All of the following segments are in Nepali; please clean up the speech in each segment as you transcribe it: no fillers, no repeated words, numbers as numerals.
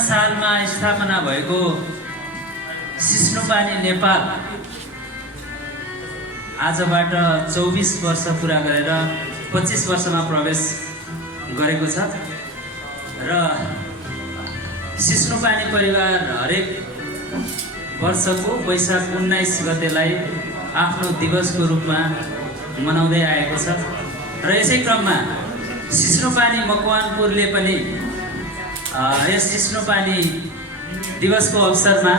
सालमा स्थापना भएको सिस्नुपानी नेपाल आजबाट 24 वर्ष पुरा गरेर 25 वर्षमा प्रवेश गरेको छ र सिस्नुपानी परिवार हरेक वर्षको वैशाख 19 गतेलाई आफ्नो दिवसको रूपमा मनाउँदै आएको छ र यसै क्रममा सिस्नुपानी मकवानपुरले पनि यस सिस्नुपानी दिवसको अवसरमा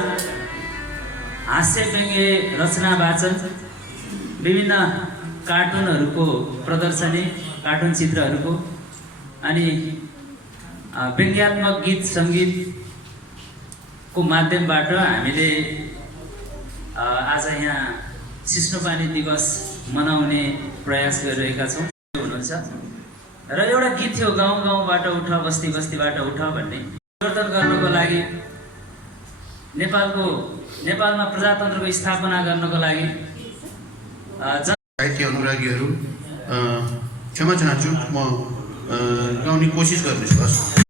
हास्य व्यङ्ग्य रचना वाचन विभिन्न कार्टुनहरूको प्रदर्शनी कार्टुन चित्रहरूको अनि व्यङ्ग्यात्मक गीत सङ्गीतको माध्यमबाट हामीले आज यहाँ सिस्नुपानी दिवस मनाउने प्रयास गरिरहेका छौँ हुनुहुन्छ र एउटा गीत थियो गाउँ गाउँबाट उठ बस्ती बस्तीबाट उठ भन्ने परिवर्तन गर्नको लागि नेपालमा प्रजातन्त्रको स्थापना गर्नको लागि साहित्य अनुरागीहरू क्षमा चाहन्छु म गाउने कोसिस गर्दैछु हस्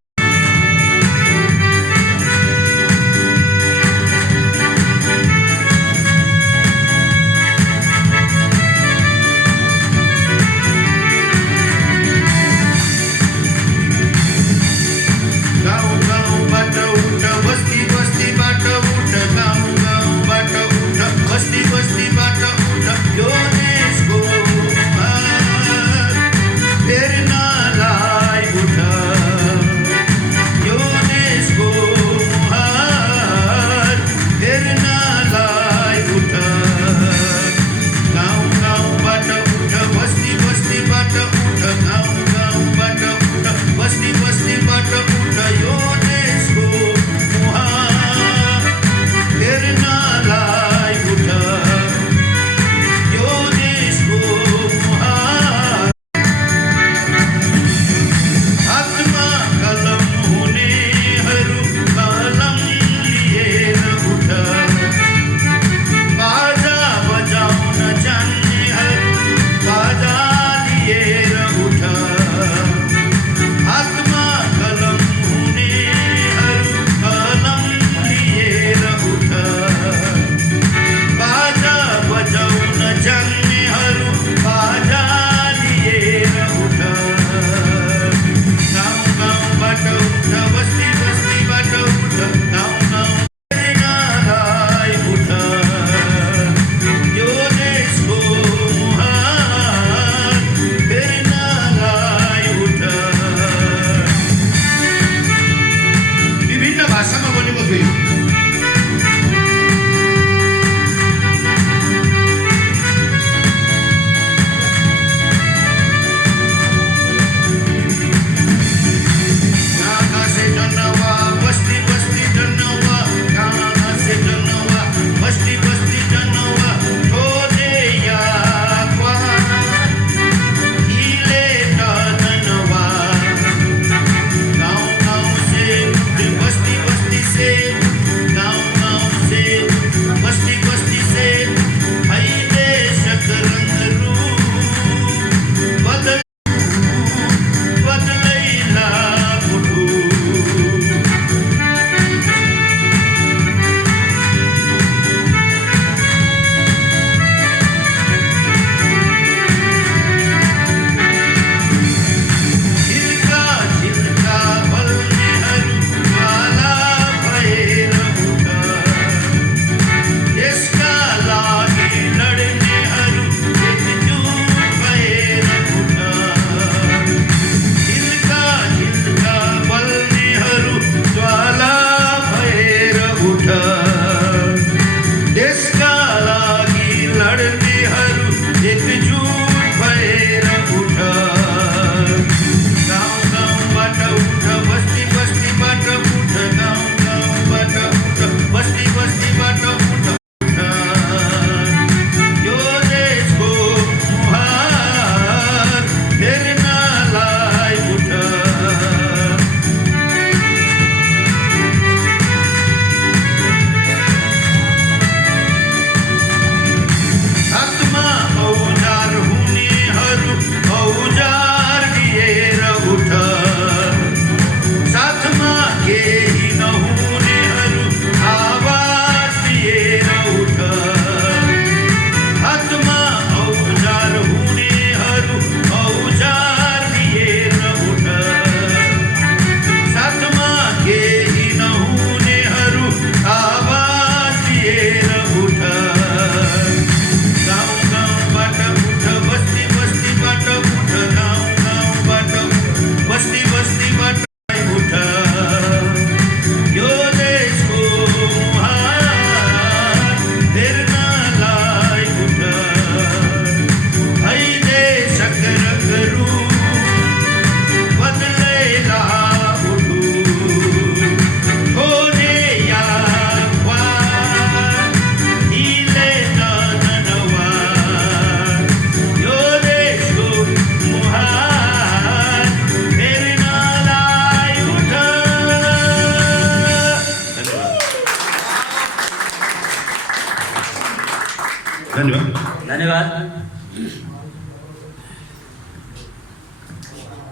धन्यवाद। धन्यवाद।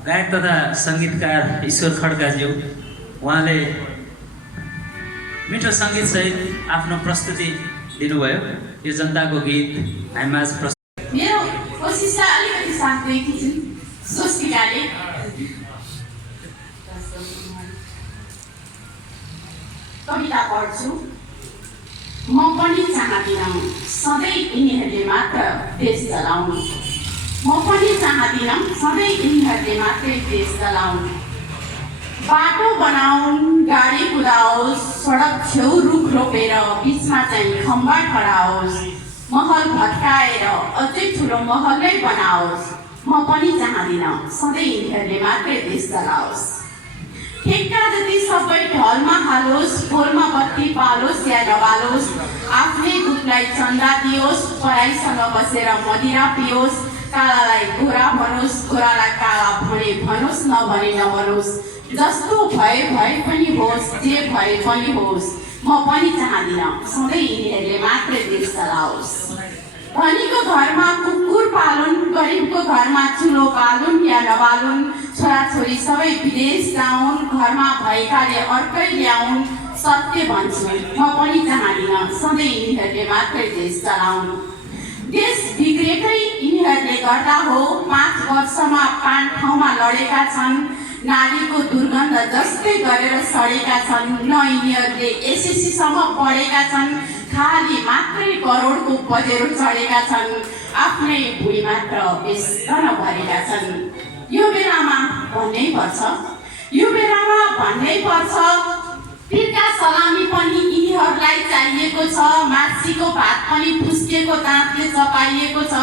गायक तथा सङ्गीतकार ईश्वर खड्काज्यू, उहाँले मिठो सङ्गीतसहित आफ्नो प्रस्तुति दिनुभयो। यो जनताको गीत हामीमाझ मेरो कोसिसलाई अलिकति साथ दिएकी छिन् स्वस्तिकाले। कविता पढ्छु। म पनि चाहदिनँ सधैँ यिनीहरूले मात्र देश चलाउनु। म पनि चाहदिनँ सधैँ यिनीहरूले मात्रै देश चलाउनु। बाटो बनाउन्, गाडी कुदाओस्, सडक छेउ रुख रोपेर बिचमा चाहिँ खम्बा खडाओस्, महल भत्काएर अझै ठुलो महलै बनाओस्। म पनि चाहदिनँ सधैँ यिनीहरूले मात्रै देश चलाओस्। ठेक्का जति सबै ढलमा हालोस्, पोलमा बत्ती पालोस् या नबालोस्, आफ्नै गुटलाई चन्दा दियोस्, पराईसँग बसेर मदिरा पियोस्, कालालाई गोरा भनोस्, गोरालाई काला भने भनोस्, नभने नभनोस्, जस्तो भए पनि होस्, जे भए पनि होस्। म पनि चाहदिनँ सधैँ यिनीहरूले मात्रै देश चलाओस्। धनीको घरमा कुकुर पालुन्, गरिबको घरमा चुलो बालुन् या नबालुन्, छोराछोरी सबै विदेश जाउन्, घरमा भएकाले अर्कै ल्याउन्। सत्य भन्छु, म पनि चाहदिनँ सधैँ यिनीहरूले मात्रै देश चलाउनु। देश बिग्रेकै यिनीहरूले गर्दा हो। 5 वर्षमा 5 ठाउँमा लडेका छन्, नारीको दुर्गन्ध जस्तै गरेर सडेका छन्। न यिनीहरूले एसएससीसम्म पढेका छन्, खाली मात्रै करोडको बजेरो चढेका छन्, आफ्नै भुँडी मात्र बेसन भरेका छन्। यो बेलामा भन्नै पर्छ, तिर्का सलामी पनि यिनीहरूलाई चाहिएको छ, माछीको भात पनि फुस्केको दाँतले चपाइएको छ।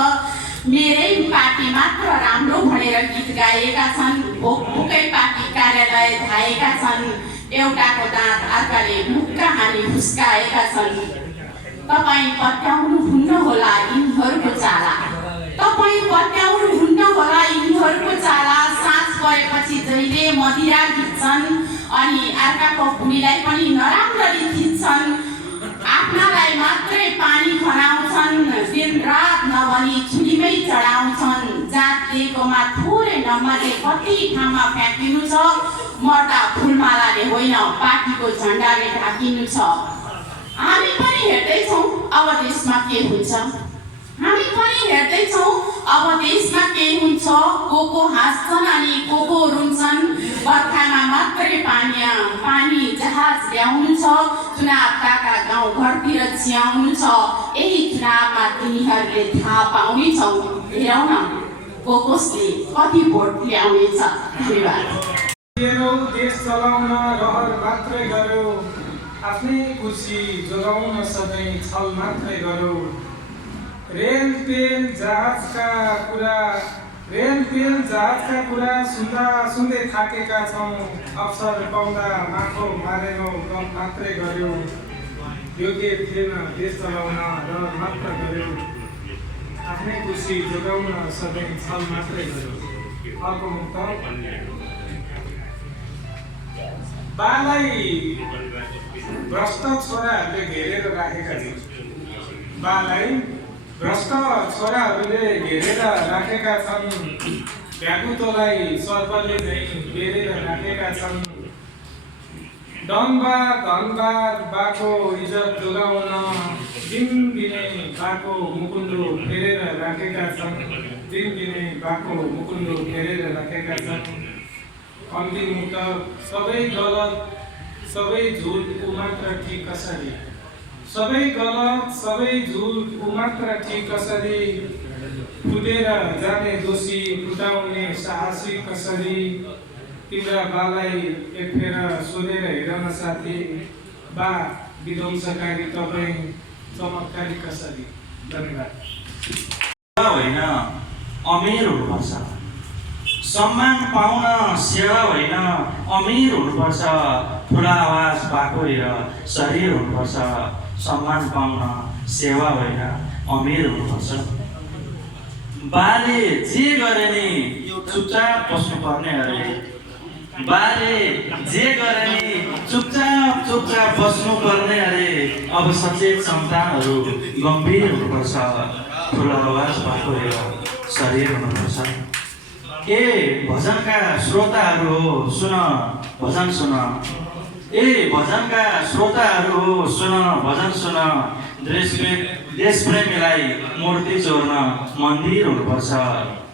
मेरै पार्टी मात्र राम्रो भनेर गीत गाएका छन्, भोकभोकै पार्टी कार्यालय धाएका छन्, एउटाको दाँत अर्काले मुक्का हानी फुस्काएका छन्। तपाईँ पत्याउनुहुन्न होला यिनीहरूको चाला, साँझ परेपछि जहिले मदिरा खिच्छन् अनि अर्काको भुँडीलाई पनि नराम्ररी थिच्छन्, आफ्नालाई मात्रै पानी खनाउँछन्, दिन रात नभनी छुरीमै चढाउँछन्। जात दिएकोमा थोरै नमाने कति ठाउँमा फ्याँकिनु छ, मर्दा फुलमालाले होइन पार्टीको झन्डाले ढाकिनु छ। हामी पनि हेर्दैछौँ अब देशमा के हुन्छ, को हाँस्छन् अनि को रुन्छन्। बर्खामा मात्रै पानी जहाज ल्याउनु छ, चुनाव काका गाउँ घरतिर च्याउनु छ। यही चुनावमा तिनीहरूले थाहा पाउनेछौ, हेरौँ न कसले कति भोट ल्याउनेछ। धन्यवाद। देश चलाउन रहर मात्रै गर्यो, आफ्नै खुसी जोगाउन सधैँ छल मात्रै गर्यो। रेल तेल जहाजका कुरा सुन्दै थाकेका छौँ, अवसर पाउँदा माथो मारेर गफ मात्रै गर्यो। योग्य थिएन देश चलाउन रहर मात्र गर्यो, आफ्नै खुसी जोगाउन सधैँ छल मात्रै गर्यो। अर्को मुक्त, बालाई भ्रष्ट छोराहरूले घेरेर राखेका छन्, भ्यागुतोलाई सर्पले नै बेरेर राखेका छन्। धनबाद बाको इज्जत जोगाउन दिनदिनै बाको मुकुन्डो फेरेर राखेका छन्, अन्तिम मुक्त, सबै गलत सबै झुट ऊ मात्र ठिक कसरी, फुटेर जाने दोषी फुटाउने साहसी कसरी। तिम्रा बालाई एकफेर सोधेर हेर न साथी, बा विध्वंसकारी तपाईँ चमत्कारी कसरी। धन्यवाद। होइन अमीर हुनुपर्छ, सम्मान पाउन सेवा होइन अमीर हुनुपर्छ, ठुला आवाज भएको र शरीर हुनुपर्छ, सम्मान पाउन सेवा होइन अमीर हुनुपर्छ। बाले जे गरे नि चुपचाप बस्नुपर्ने अरे, बाले जे गरे नि चुपचाप चुपचाप बस्नुपर्ने अरे अब सचेत सन्तानहरू गम्भीर हुनुपर्छ ठुलो आवाजबाट गएर शरीर हुनुपर्छ ए भजनका श्रोताहरू हो सुन भजन सुन ए भजनका श्रोताहरू हो सुन भजन सुन देश प्रेमीलाई मूर्ति चोर्न मन्दिर हुनुपर्छ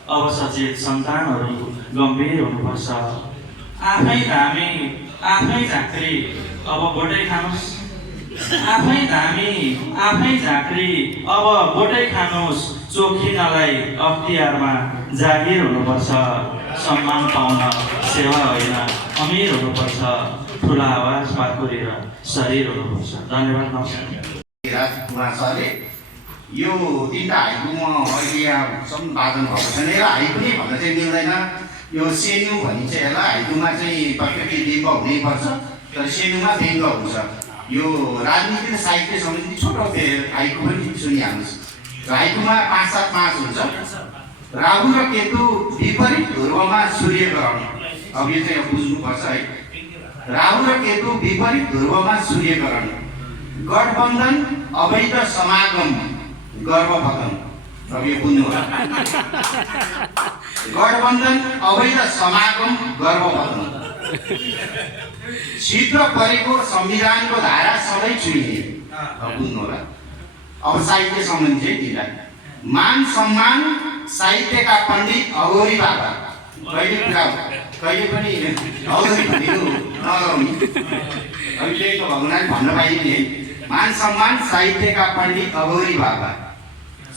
अब सचेत सन्तानहरू गम्भीर हुनुपर्छ आफै धामी आफै झाँक्री अब भोटै खानुस् आफै धामी आफै झाँक्री अब भोटै खानुस् चोखिनलाई अख्तियारमा जागिर हुनुपर्छ सम्मान पाउन सेवा होइन अमीर हुनुपर्छ ठुलो आवाज पाखुरेर शरीर हुनुपर्छ धन्यवाद नमस्कार राजकुमार सरले यो तिनवटा हाइकुमा अहिले यहाँसम्म वादन भएको छैन र हाइकु नै भन्न चाहिँ मिल्दैन यो सेनु भनिन्छ यसलाई हाइकुमा चाहिँ प्रकृति व्यङ्ग हुनैपर्छ तर सेनुमा व्यङ्ग हुन्छ यो राजनीति र साहित्य सम्बन्धी छोटो हाइकु पनि सुनिहाल्नुहोस् र हाइकुमा 5-7-5 हुन्छ राहु र केतु विपरीत ध्रुवमा सूर्यग्रहण अब यो चाहिँ बुझ्नुपर्छ है राहु र केतु विपरीत ध्रुवमा सूर्यग्रहण गठबन्धन अवैध समागम गर्भपतन अब यो बुझ्नु होला गठबन्धन अवैध समागम गर्भपतन छिद्र परेको संविधानको धारा सधैँ छुइने अब बुझ्नु होला अब साहित्य सम्बन्धी चाहिँ दिलाई मान सम्मान साहित्यका पण्डित अघोरी बाबा कहिले पनि अघोरी भनेको नगराउने अहिलेको भगवान् भन्न पाइने मान सम्मान साहित्यका पण्डित अघोरी बाबा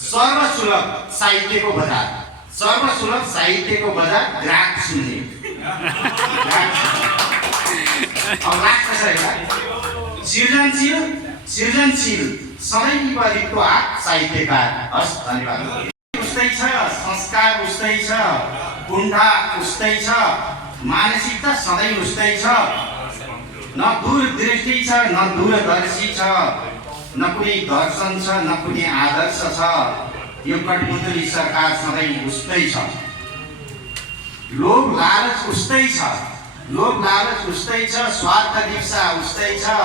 सर्वसुलभ साहित्यको बजार सर्वसुलभ साहित्यको बजार ग्राहक सुन्ने अब लाग्छ सृजनशील सृजनशील सधैँ विपरीतको हात साहित्यकार हस् धन्यवाद उस्तै छ संस्कार उस्तै छ कुण्ठा उस्तै छ मानसिकता सधैँ उस्तै छ न दूरदृष्टि छ न दूरदर्शी छ न कुनै दर्शन छ न कुनै आदर्श छ यो कठपुतली सरकार सधैँ उस्तै छ लोभ लालच उस्तै छ लोभ लालच उस्तै छ स्वार्थ दिप्सा उस्तै छ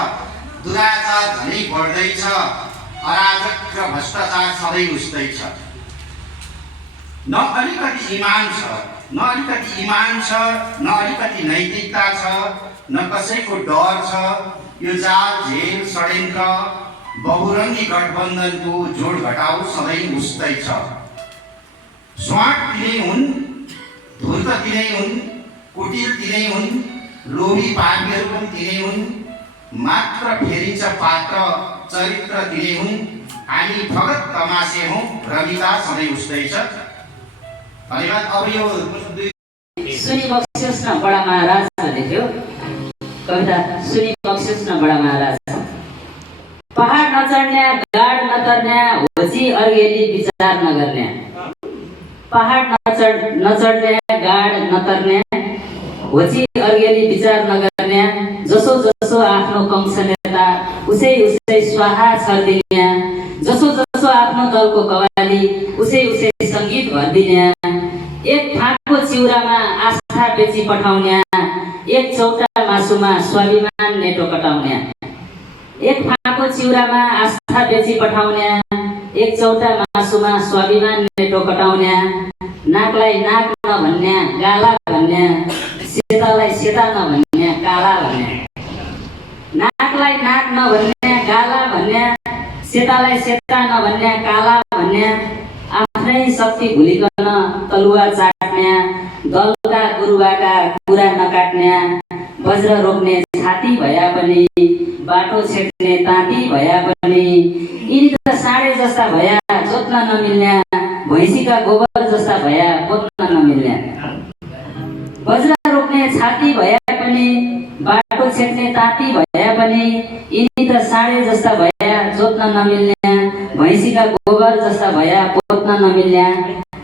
दुराचार झनै बढ्दैछ अराजक र भ्रष्टाचार सधैँ उस्तै छ न अलिकति इमान छ न अलिकति इमान छ न अलिकति नैतिकता छ न कसैको डर छ यो जाल झेल षड्यन्त्र बहुरङ्गी गठबन्धनको जोड घटाउ सधैँ उस्तै छ स्वाट तिनै हुन् धूर्त तिनै हुन् कुटिल तिनै हुन् लोभी पापीहरू पनि तिनै हुन् मात्र फेरिन्छ पात्र चरित्र तिनै हुन् हामी भगत तमासे हौँ रमिता सधैँ उस्तै छ धन्यवाद अब यो सुनि बक्सियोस् न बडा महाराज लेख्यो कविता सुनि बक्सियोस् न बडा महाराज पहाड नचढ्ने गाड नतर्ने होची अर्गेली विचार नगर्ने पहाड नचढ्ने गाड नतर्ने होची अर्गेली विचार नगर्ने जसो जसो आफ्नो कंश नेता उसै उसै स्वाहा छर्दिने जसो जसो आफ्नो दलको कवाली उसै उसै सङ्गीत भर्दिने एक फाँटको चिउरामा आस्था बेची पठाउने एक चौटा मासुमा स्वाभिमान नेटो कटाउने एक फाँटको चिउरामा आस्था बेची पठाउने एक चौटा मासुमा स्वाभिमान नेटो कटाउने नाकलाई नाक नभन्ने गाला भन्ने सेतालाई सेता नभन्ने काला भन्ने नाकलाई नाक नभन्ने गाला भन्ने सेतालाई सेता नभन्ने काला भन्ने आफ्नै शक्ति भुलिकन तलुवा चाट्ने दलका गुरुबाका कुरा नकाट्ने वज्र रोक्ने छाती भया पनि बाटो छेड्ने ताती भया पनि यिनी त साँडे जस्ता भया जोत्न नमिल्ने भैँसीका गोबर जस्ता भया पोत्न नमिल्ने वज्र रोक्ने छाती भया पनि बाटो छेड्ने ताती भया पनि यिनी त साँडे जस्ता भया जोत्न नमिल्ने भैँसीका गोबर जस्ता भया पोत्न नमिल्ने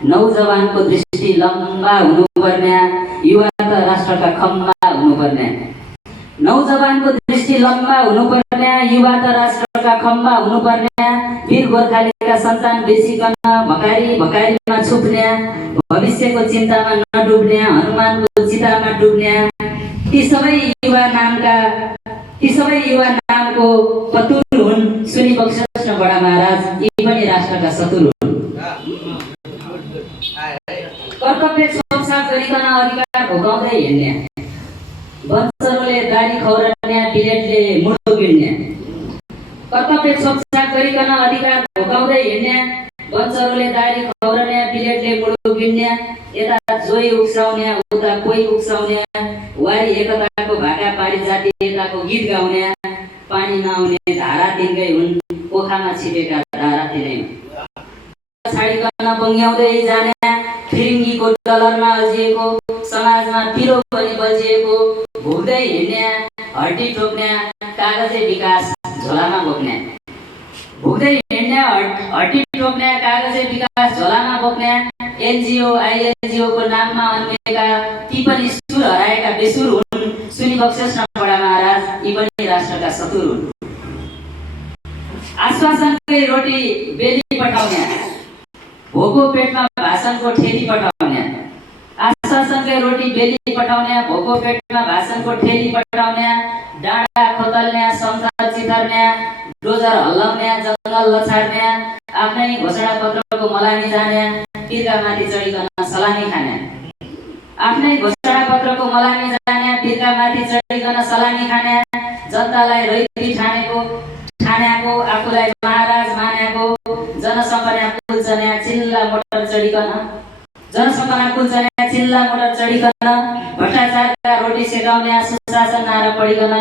नौजवानको दृष्टि लम्बा हुनुपर्ने युवा त राष्ट्रका खम्बा हुनुपर्ने नौजवानको दृष्टि लम्बा हुनुपर्ने युवा त राष्ट्रका खम्बा हुनुपर्ने वीर गोर्खालीका सन्तान बेसिकन भकारी भकारीमा छुप्ने भविष्यको चिन्तामा नडुब्ने हनुमानको चितामा डुब्ने ती सबै युवा नामको पतुर हुन् सुनि बक्सेस न बडा महाराज, यी पनि राष्ट्रका सतुर हुन्। कर्तव्य छोपछाप गरिकन अधिकार भोगाउँदै हिँड्ने, बच्चहरूले दारी खौराउने, बिलेटले मुडो गिड्ने। कर्तव्य छोपछाप गरिकन अधिकार भोगाउँदै हिँड्ने, बच्चहरूले दारी खौराउने, बिलेटले मुडो गिड्ने। यता जोई उक्साउने, उता कोही उक्साउने, वारी एकताको भाका पारी जातीयताको गीत गाउने। पानी नआउने धारा तिनकै हुन्, पोखामा छिपेका धारा तिनै हुन्। छाडिकन बङ्ग्याउँदै जाने, फिरिङ्गीको डलरमा अल्झिएको, समाजमा पिरो पनि बल्झिएको, भुक्दै हिँड्ने, हड्डी ठोक्ने, कागजे विकास झोलामा बोक्ने। भुक्दै हिँड्ने, हड्डी ठोक्ने, कागजे विकास झोलामा बोक्ने। एनजिओ आइएनजिओ को नाममा अन्मेका ती पनि सुर हराएका बेसुर हुन् सुनि बक्सेस न बडा महाराज, यी पनि राष्ट्रका सतुर हुन्। आश्वासनकै रोटी बेली पठाउने, भोको पेटमा भाषणको ठेली पठाउने। आश्वासनकै रोटी बेली पठाउने, भोको पेटमा भाषणको ठेली पठाउने। डाँडा खोतल्ने, संसार चिथर्ने, डोजर हल्लाउने, जङ्गल लछार्ने, आफ्नै घोषणा पत्रको मलामी जाने, पीरका माथि चढिकन सलामी खाने। आफ्नै घोषणा पत्रको मलामी जाने, पीरका माथि चढिकन सलामी खाने। जनतालाई रैती ठानेको, आफूलाई महाराज मानेको, जनसम्पना कुल्चने, चिल्ला मोटर चढिकन, भ्रष्टाचारका रोटी सेकाउने, सुशासन नारा पढिकन,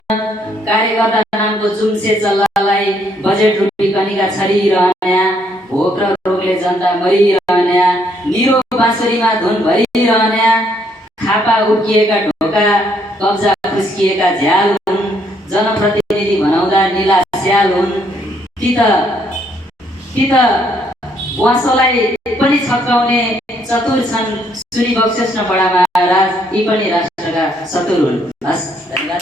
कार्यकर्ता नामको जुम्से चल्लालाई बजेट रूपी कनिका छरिरहने, भोक र रोगले जनता मरिरहने, निरो बाँसुरीमा धुन भरिरहने। खापा उकिएका ढोका, कब्जा खुस्किएका झ्याल हुन्, जनप्रतिनिधि भनाउँदा निला स्याल हुन्। ती त वासोलाई पनि छक्काउने चतुर छन् सुनि बक्सेस न बडा महाराज, यी पनि राष्ट्रका सतुर हुन्। हस्, धन्यवाद।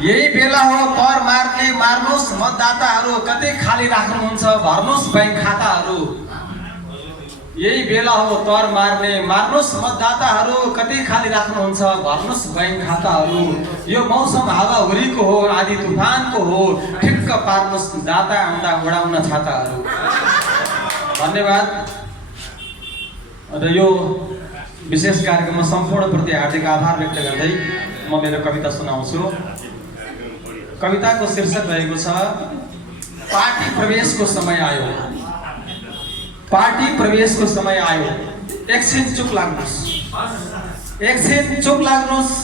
यही बेला हो कर मार्ने, मार्नुहोस् मतदाताहरू, कतै खाली राख्नुहुन्छ भर्नुहोस् बैंक खाताहरू। यही बेला हो तर मार्ने, मार्नुहोस् मतदाताहरू, कतै खाली राख्नुहुन्छ भर्नुहोस् बैंक खाताहरू। यो मौसम हावाहुरीको हो, आधी तुफानको हो, ठिक्क पार्नुहोस् दाता आउँदा उडाउन छाताहरू। धन्यवाद। र यो विशेष कार्यक्रममा सम्पूर्णप्रति हार्दिक आभार व्यक्त गर्दै म मेरो कविता सुनाउँछु। कविताको शीर्षक रहेको छ पार्टी प्रवेशको समय आयो। पार्टी प्रवेशको समय आयो, एकछिन चुप लाग्नुहोस्, एकछिन चुप लाग्नुहोस्,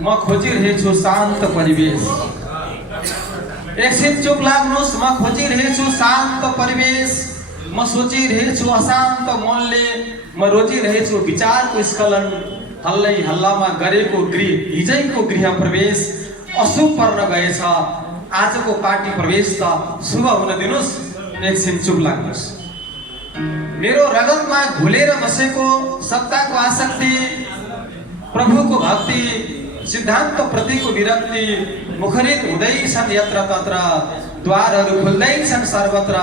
म खोजिरहेछु शान्त परिवेश। एकछिन चुप लाग्नुहोस्, म खोजिरहेछु शान्त परिवेश। म सोचिरहेछु अशान्त मनले, म रोजिरहेछु विचारको स्खलन। हल्लै हल्लामा गरेको हिजैको गृह प्रवेश अशुभ पर्न गएछ, आजको पार्टी प्रवेश त शुभ हुन दिनुहोस्, एकछिन चुप लाग्नुहोस्। मेरो रगतमा घुलेर बसेको सत्ताको आसक्ति, प्रभुको भक्ति, सिद्धान्त प्रतिको विरक्ति, मुखरित हुँदैछन् यत्र तत्र, द्वारहरू खुल्दैछन् सर्वत्र।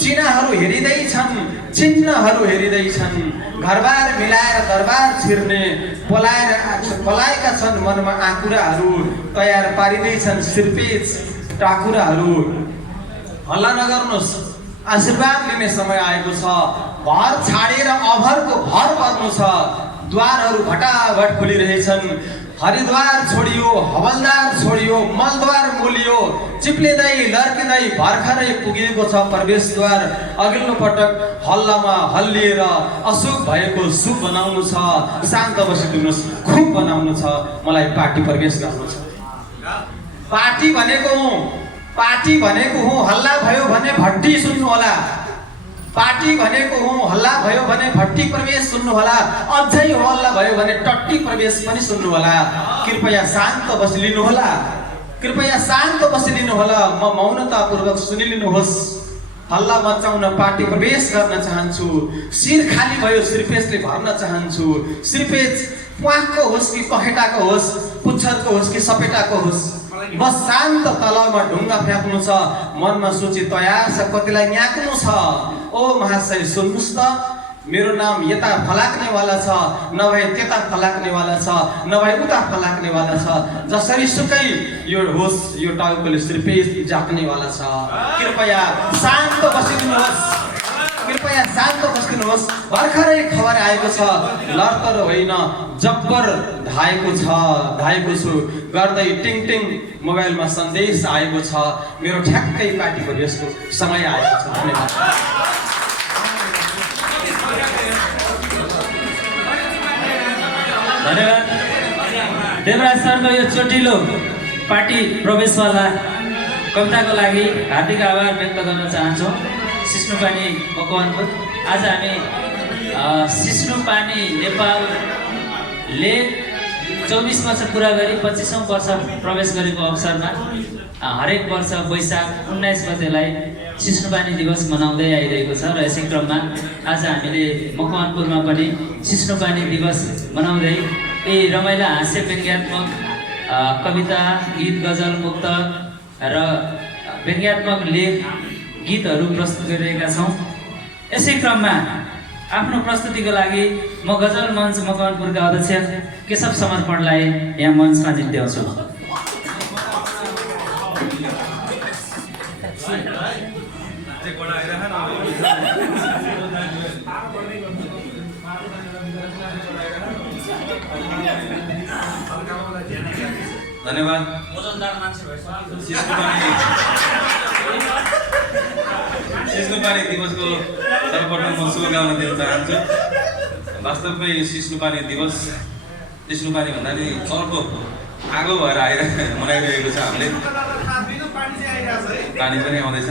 चिन्हहरू हेरिँदैछन्, चिन्हहरू हेरिँदैछन्, घरबार मिलाएर दरबार छिर्ने, पलाएका छन् मनमा आँकुराहरू, तयार पारिँदैछन् सिर्पेच टाकुराहरू। हल्ला नगर्नुहोस्, आशीर्वाद लिने समय आएको छ। घर छाडेर अभरको भर पर्नु छ, द्वारहरू भटाभट खोलिरहेछन्। हरिद्वार छोडियो, हवलदार छोडियो, मलद्वार मोलियो, चिप्लिँदै लर्किँदै भर्खरै पुगेको छ प्रवेशद्वार। अघिल्लो पटक हल्लामा हल्लिएर अशुभ भएको शुभ बनाउनु छ। शान्त बसिदिनुहोस्, खुब बनाउनु छ, मलाई पार्टी प्रवेश गर्नु छ। पार्टी भनेको हुँ, हल्ला भयो भने भट्टी सुन्नु होला। पार्टी भनेको हुँ, हल्ला भयो भने भट्टी प्रवेश सुन्नु होला। अझै हल्ला भयो भने टट्टी प्रवेश पनि सुन्नु होला। कृपया शान्त बसिलिनु होला, कृपया शान्त बसिलिनु होला। म मौनतापूर्वक सुनिलिनुहोस्। हल्ला मचाउन पार्टी प्रवेश गर्न चाहन्छु। शिर खाली भयो, सिर्फेसले भर्न चाहन्छु। सिर्फेस प्वाकको होस् कि पखेटाको होस्, पुच्छरको होस् कि सपेटाको होस्, बस शान्त तलमा ढुङ्गा फ्याँक्नु छ। मनमा सोची तयार छ, कतिलाई न्याक्नु छ। ओ महाशय सुन्नुहोस् त, मेरो नाम यता फलाक्नेवाला छ, नभए त्यता फलाक्नेवाला छ, नभए उता फलाक्नेवाला छ, जसरी सुकै यो होस् यो टाउकोले सिर्फेस जाक्नेवाला छ। कृपया शान्त बसिदिनुहोस्, कृपया शान्त बसिदिनुहोस्। भर्खरै खबर आएको छ, लडतर होइन जब्बर धाएको छु गर्दै टिङ टिङ मोबाइलमा सन्देश आएको छ। मेरो ठ्याक्कै पार्टीको यसको समय आएको छ। धन्यवाद। धन्यवाद देवराज सरको यो चोटिलो पार्टी प्रवेशवाला कविताको लागि हार्दिक आभार व्यक्त गर्न चाहन्छौँ। सिस्नुपानी मकवानपुर। आज हामी सिस्नुपानी नेपालले 24 वर्ष पुरा गरी 25औं वर्ष प्रवेश गरेको अवसरमा हरेक वर्ष वैशाख 19 गतेलाई सिस्नुपानी दिवस मनाउँदै आइरहेको छ र यसै क्रममा आज हामीले मकवानपुरमा पनि सिस्नुपानी दिवस मनाउँदै यी रमाइला हास्य व्यङ्ग्यात्मक कविता, गीत, गजल, मुक्तक र व्यङ्ग्यात्मक लेख गीतहरू प्रस्तुत गरिरहेका छौँ। यसै क्रममा आफ्नो प्रस्तुतिको लागि म गजल मञ्च मकवानपुरका अध्यक्ष केशव समर्पणलाई यहाँ मञ्चमा निम्त्याउँछु। धन्यवाद। सिस्नुपानी दिवसको सर्वप्रथम म शुभकामना दिन चाहन्छु। वास्तवमै यो सिस्नुपानी दिवस सिस्नुपानी भन्दा नि चर्को आगो भएर मनाइरहेको छ। हामीले पानी पनि आउँदैछ।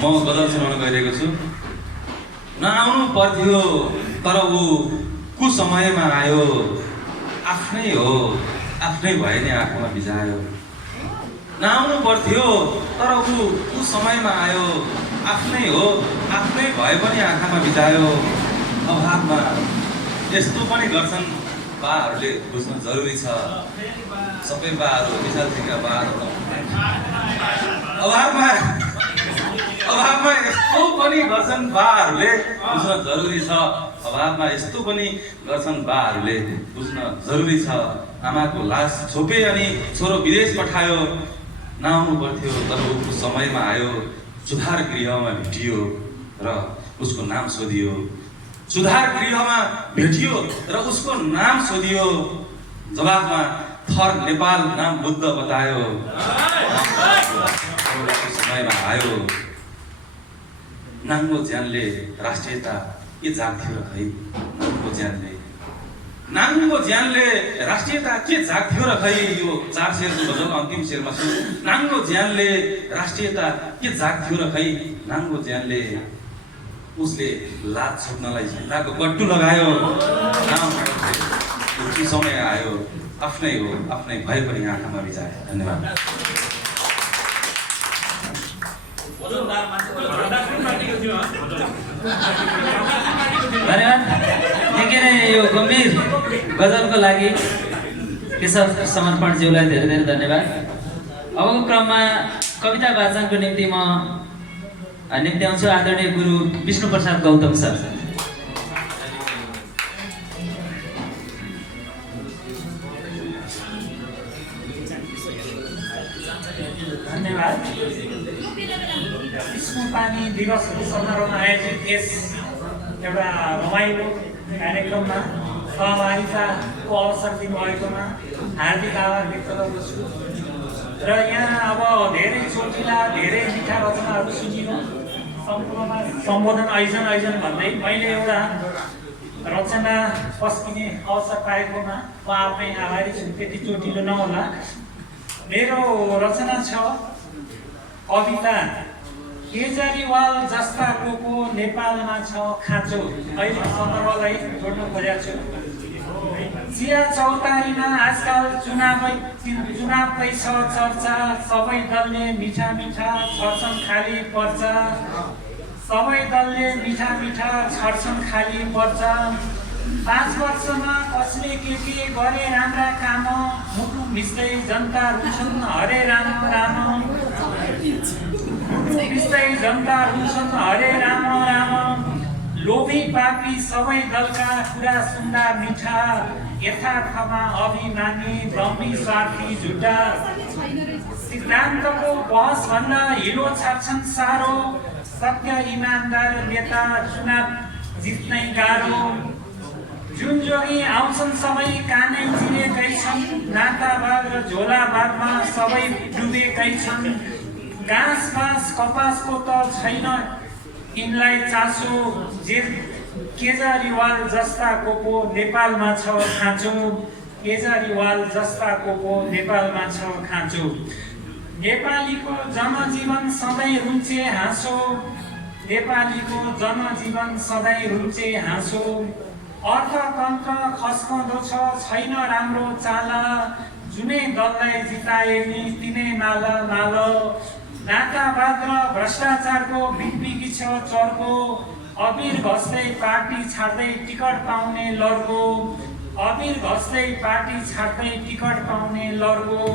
म गजल सुनाउन गइरहेको छु। नआउनु पर्थ्यो तर ऊ कुसमयमा आयो, आफ्नै हो आफ्नै भए नि आँखामा भिजायो। नआउनु पर्थ्यो तर ऊ समयमा आयो, आफ्नै हो आफ्नै भए पनि आँखामा भिजायो। अभावमा यस्तो पनि गर्छन् बाहरूले, बुझ्नु जरुरी छ। सबै बाहरू विशालका बाहरू अभावमा यस्तो पनि गर्छन् बाहरूले, बुझ्न जरुरी छ। अभावमा यस्तो पनि गर्छन् बाहरूले, बुझ्न जरुरी छ। आमाको लास छोपे अनि छोरो विदेश पठायो। नआउनु पर्थ्यो तर उसको समयमा आयो। सुधार गृहमा भेटियो र उसको नाम सोधियो। सुधार गृहमा भेटियो र उसको नाम सोधियो। जवाफमा थर नेपाल नाम बुद्ध बतायो। समयमा आयो। नाङ्गो ज्यानले राष्ट्रियता के जाग्थ्यो र खै। नाङ्गो ज्यानले राष्ट्रियता के जाग्थ्यो र खै। यो 4 शेरको गजलको अन्तिम शेरमा छु। नाङ्गो ज्यानले राष्ट्रियता के जाग्थ्यो र खै। नाङ्गो ज्यानले उसले लात छोप्नलाई झन्डाको गट्टु लगायो। नाम समय आयो, आफ्नै हो आफ्नै भए पनि आँखामा भिजायो। धन्यवाद। धन्यवाद। निकै नै यो गम्भीर गजलको लागि केशव समर्पणज्यूलाई धेरै धेरै धन्यवाद। अबको क्रममा कविता वाचनको निम्ति म निम्त्याउँछु आदरणीय गुरु विष्णु प्रसाद गौतम सर। धन्यवाद। सिस्नुपानी दिवसको सन्दर्भमा आयोजित यस एउटा रमाइलो कार्यक्रममा सहभागिताको अवसर दिनुभएकोमा हार्दिक आभार व्यक्त गर्दछु। र यहाँ अब धेरै चोटिला धेरै मिठा रचनाहरू सुनियो। सम्पूर्णमा सम्बोधन ऐजन भन्दै मैले एउटा रचना पस्किने अवसर पाएकोमा म आफै आभारी छु। त्यति चोटिलो नहोला। मेरो रचना छ कविता। केजरीवाल जस्ताको नेपालमा छ खाँचो। अहिले सन्दर्भलाई जोड्न खोजेको छु। चिया चौतारीमा आजकल चुनावकै छ चर्चा। सबै दलले मिठा छर्छन् खाली पर्चा। सबै दलले मिठा छर्छन् खाली पर्चा। 5 वर्षमा कसले के गरे राम्रा काम। मुटु मिच्दै जनता रुन्छन् हरे राम मिच्दै जनता रुन्छन् हरे राम। लोभी पापी सबै दलका कुरा सुन्दा मिठा, यथार्थमा अभिमानी ब्रह्मी स्वार्थी झुटा, सिद्धान्तको बहस भन्दा हिलो छाप्छन् साह्रो, सत्य इमान्दार नेता चुनाव जित्नै गाह्रो। जुन जोगी आउँछन् सबै कानै चिरेकै छन्, नातावाद र झोलावादमा सबै डुबेकै छन्। घाँस बाँस कपासको त छैन यिनलाई चासो, केजरीवाल जस्ताको पो नेपालमा छ खाँचो, केजरीवाल जस्ताको पो नेपालमा छ खाँचो। नेपालीको जनजीवन सधैँ रुन्चे हाँसो, नेपालीको जनजीवन सधैँ रुन्चे हाँसो। अर्थतन्त्र खस्कँदो छ छैन राम्रो चाला, जुनै दललाई जिताए नि तिनै माल माल। नातावाद र भ्रष्टाचारको बिगबिगी छ चर्को, अबिर घस्दै पार्टी छाड्दै टिकट पाउने लड्को, अबिर घस्दै पार्टी छाड्दै टिकट पाउने लड्को।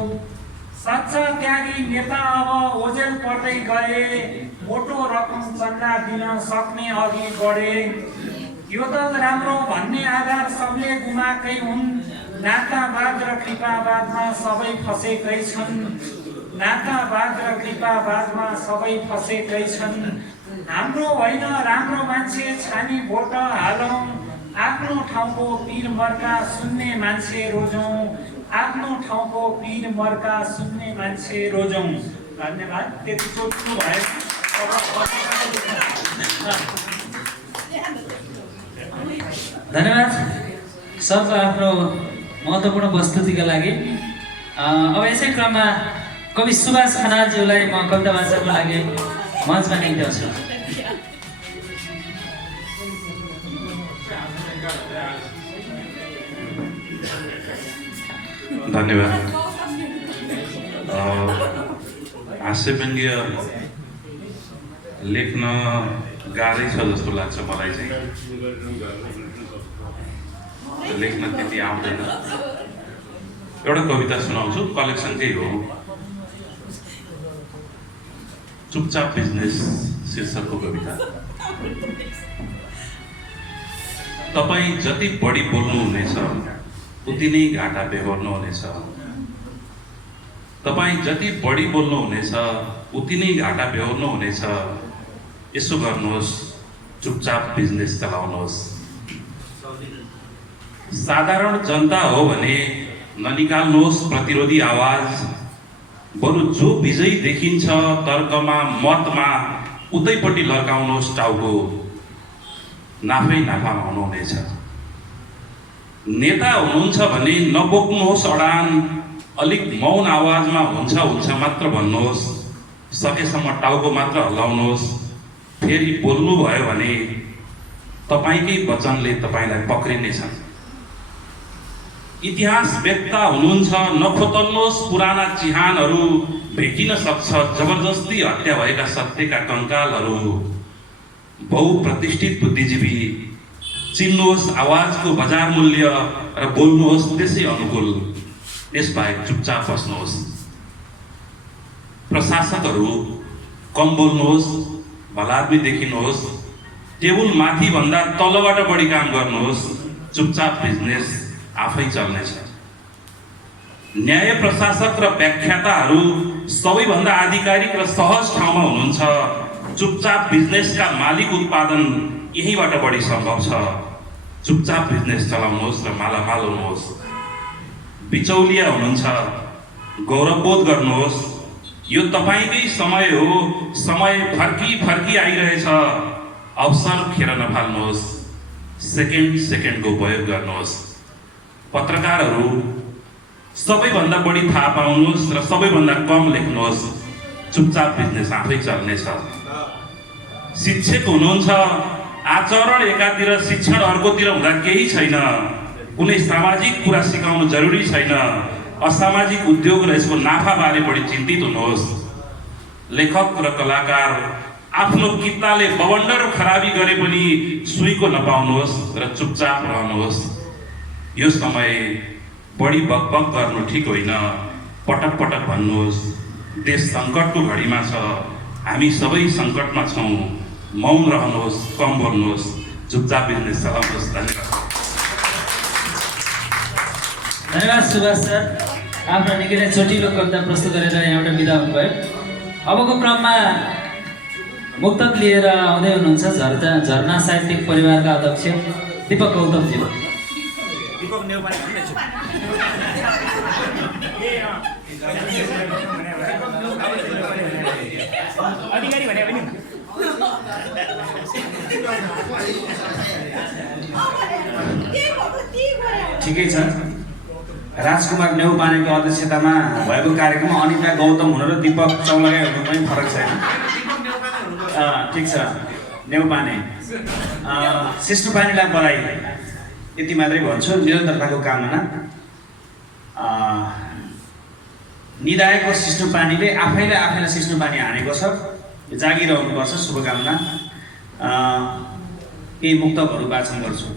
सच्चा त्यागी नेता अब ओझेल पर्दै गए, मोटो रकम चन्दा दिन सक्ने अघि बढे। यो दल राम्रो भन्ने आधार सबले गुमाएकै हुन्, नातावाद र कृपावादमा सबै फसेकै छन्, नातावाद र कृपावादमा सबै फसेकै छन्। हाम्रो होइन राम्रो मान्छे छानी भोट हालौँ, आफ्नो ठाउँको पीर मर्का सुन्ने मान्छे रोजौँ, आफ्नो ठाउँको पीर मर्का सुन्ने मान्छे रोजौँ। धन्यवाद। त्यति सोध्नु भयो। धन्यवाद सरको आफ्नो महत्त्वपूर्ण प्रस्तुतिका लागि। अब यसै क्रममा कवि सुभाष खनालज्यूलाई म कविता वाचनको लागि मञ्चमा निम्त्याउँछु। धन्यवाद। हास्यव्यङ्ग्य लेख्न गाह्रै छ जस्तो लाग्छ मलाई चाहिँ, लेख्न त्यति आउँदैन। एउटा कविता सुनाउँछु, कलेक्सनकै हो। चुपचाप बिजनेस शीर्षकको कविता। तपाईँ जति बढी बोल्नुहुनेछ उति नै घाटा बेहोर्नुहुनेछ, तपाईँ जति बढी बोल्नुहुनेछ उति नै घाटा बेहोर्नुहुनेछ। यसो गर्नुहोस्, चुपचाप बिजनेस चलाउनुहोस्। साधारण जनता हो भने ननिकाल्नुहोस् प्रतिरोधी आवाज, बरु जो विजयी देखिन्छ तर्कमा मतमा उतैपट्टि लर्काउनुहोस् टाउको, नाफै नाफामा हुनुहुनेछ। नेता हुनुहुन्छ भने नबोक्नुहोस् अडान, अलिक मौन आवाजमा हुन्छ हुन्छ मात्र भन्नुहोस्, सकेसम्म टाउको मात्र हल्लाउनुहोस्। फेरि बोल्नुभयो भने तपाईँकै वचनले तपाईँलाई पक्रिनेछ। इतिहास व्यक्ता हुनुहुन्छ, नखोतल्नुहोस् पुराना चिहानहरू, भेटिन सक्छ जबरजस्ती हत्या भएका सत्यका कङ्कालहरू। बहुप्रतिष्ठित बुद्धिजीवी, चिन्नुहोस् आवाजको बजार मूल्य र बोल्नुहोस् त्यसै अनुकूल, त्यसबाहेक चुपचाप बस्नुहोस्। प्रशासकहरू, कम बोल्नुहोस्, भलादमी देखिनुहोस्, टेबुल माथि भन्दा तलबाट बढी काम गर्नुहोस्, चुपचाप बिजनेस आफै चल्नेछ। न्याय प्रशासक र व्याख्याताहरू सबैभन्दा आधिकारिक र सहज ठाउँमा हुनुहुन्छ, चुपचाप बिजनेसका मालिक उत्पादन यहीँबाट बढी सम्भव छ। चुपचाप बिजनेस चलाउनुहोस् र मालामाल हुनुहोस्। बिचौलिया हुनुहुन्छ, गौरवबोध गर्नुहोस्, यो तपाईँकै समय हो, समय फर्की फर्की आइरहेछ, अवसर खेर नफाल्नुहोस्, सेकेन्ड सेकेन्डको उपयोग गर्नुहोस्। पत्रकारहरू, सबैभन्दा बढी थाहा पाउनुहोस् र सबैभन्दा कम लेख्नुहोस्, चुपचाप बिजनेस आफै चल्नेछ। शिक्षक हुनुहुन्छ, आचरण एकातिर शिक्षण अर्कोतिर हुँदा केही छैन, कुनै सामाजिक कुरा सिकाउनु जरुरी छैन, असामाजिक उद्योग र यसको नाफाबारे बढी चिन्तित हुनुहोस्। लेखक र कलाकार, आफ्नो किताले बवण्डर खराबी गरे पनि सुईको नपाउनुहोस् र चुपचाप रहनुहोस्। यो समय बढी बकबक गर्नु ठिक होइन, पटक पटक भन्नुहोस्, देश सङ्कटको घडीमा छ, हामी सबै सङ्कटमा छौँ, मौन रहनुहोस्, कम बोल्नुहोस्, चुपचाप बिजनेस चलाउनुहोस्। धन्यवाद। धन्यवाद सुभाष सर, आफ्नो निकै नै छोटिलो कविता प्रस्तुत गरेर यहाँबाट बिदा हुनुभयो। अबको क्रममा मुक्तक लिएर आउँदै हुनुहुन्छ झरना साहित्यिक परिवारका अध्यक्ष दीपक गौतमजी। दीपक नेउपाने भन्दैछु। अधिकारी भने पनि ठिकै छ। राजकुमार नेउपानेको अध्यक्षतामा भएको कार्यक्रममा अनिता गौतम हुनु र दीपक चौलगाई हुनु पनि फरक छैन। ठिक छ, नेउपाने सिस्नुपानीलाई बधाई, यति मात्रै भन्छु। निरन्तरताको कामना। निदाएको सिस्नुपानीले आफैलाई सिस्नुपानी हानेको छ, जागिरहनुपर्छ। शुभकामना। केही मुक्तकहरू वाचन गर्छु।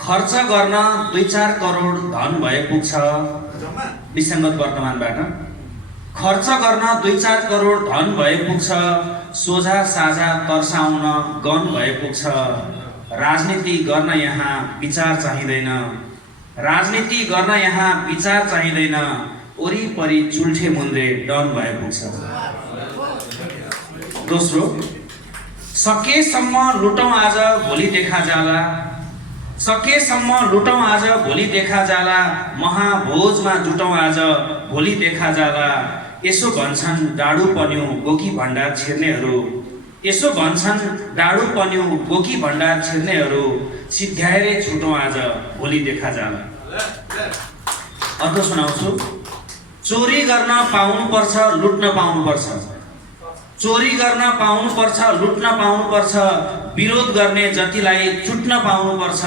खर्च गर्न 2-4 करोड धन भए पुग्छ। डिसेम्बर वर्तमानबाट। खर्च गर्न 2-4 करोड धन भए पुग्छ, सोझा साझा तर्साउन गन भए पुग्छ। राजनीति गर्न यहाँ विचार चाहिँदैन, राजनीति गर्न यहाँ विचार चाहिँदैन। वरिपरि चुल्ठे मुन्द्रे डन भए पुग्छ। दोस्रो, सकेसम्म लुटौँ आज भोलि देखा जाला, सकेसम्म लुटौँ आज भोलि देखा जाला। महाभोजमा जुटौँ आज भोलि देखा जाला। यसो भन्छन् डाडु पन्यु बोकी भण्डार छिर्नेहरू, यसो भन्छन् डाडु पन्यु बोकी भण्डार छिर्नेहरू। सिद्ध्याएरै छुटौँ आज भोलि देखा जाला। अर्थ सुनाउँछु। चोरी गर्न पाउनुपर्छ, लुट्न पाउनुपर्छ। चोरी गर्न पाउनुपर्छ, लुट्न पाउनुपर्छ। विरोध गर्ने जतिलाई चुट्न पाउनुपर्छ।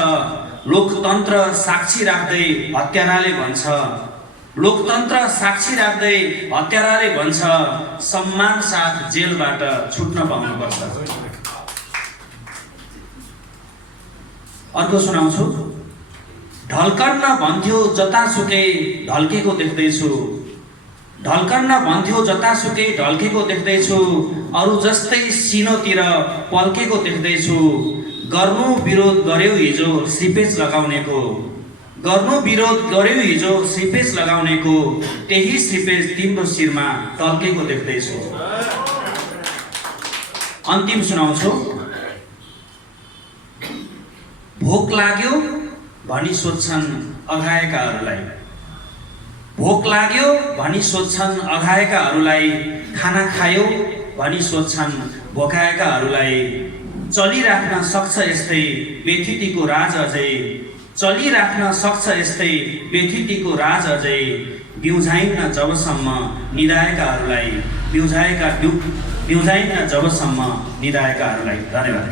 लोकतन्त्र साक्षी राख्दै हत्याराले भन्छ, लोकतन्त्र साक्षी राख्दै हत्याराले भन्छ। सम्मान साथ जेलबाट छुट्न पाउनुपर्छ। अर्को सुनाउँछु। ढल्कन्न भन्थ्यो जतासुकै ढल्केको देख्दैछु, ढल्कन्न भन्थ्यो जतासुकै ढल्केको देख्दैछु। अरू जस्तै सिनोतिर पल्केको देख्दैछु। गर्नु विरोध गर्यौ हिजो सिपेज लगाउनेको, गर्नु विरोध गर्यौ हिजो सिपेज लगाउनेको। त्यही सिपेज तिम्रो शिरमा टल्केको देख्दैछु। अन्तिम सुनाउँछु। भोक लाग्यो भनी सोध्छन् अघाएकाहरूलाई, भोक लाग्यो भनी सोध्छन् अघाएकाहरूलाई। खाना खायो भनी सोध्छन् भोकाएकाहरूलाई। चलिराख्न सक्छ यस्तै बेथितिको राज अझै, चलिराख्न सक्छ यस्तै बेथितिको राज अझै। बिउझाइन्न जबसम्म निदाएकाहरूलाई, बिउझाइन्न जबसम्म निदाएकाहरूलाई। धन्यवाद।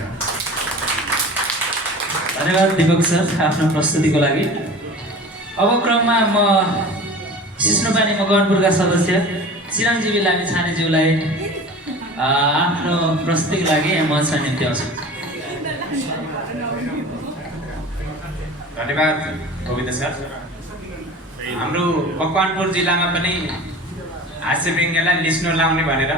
धन्यवाद दीपक सर आफ्नो प्रस्तुतिको लागि। अब क्रममा म सिस्नुपानी मकवानपुरका सदस्य चिरञ्जीवी लामी छानेज्यूलाई आफ्नो प्रस्तुतिको लागि यहाँ मञ्चमा निम्ति आउँछु। धन्यवाद गोविन्द सर। हाम्रो मकवानपुर जिल्लामा पनि हास्य व्यङ्ग्यलाई लिस्नो लाउने भनेर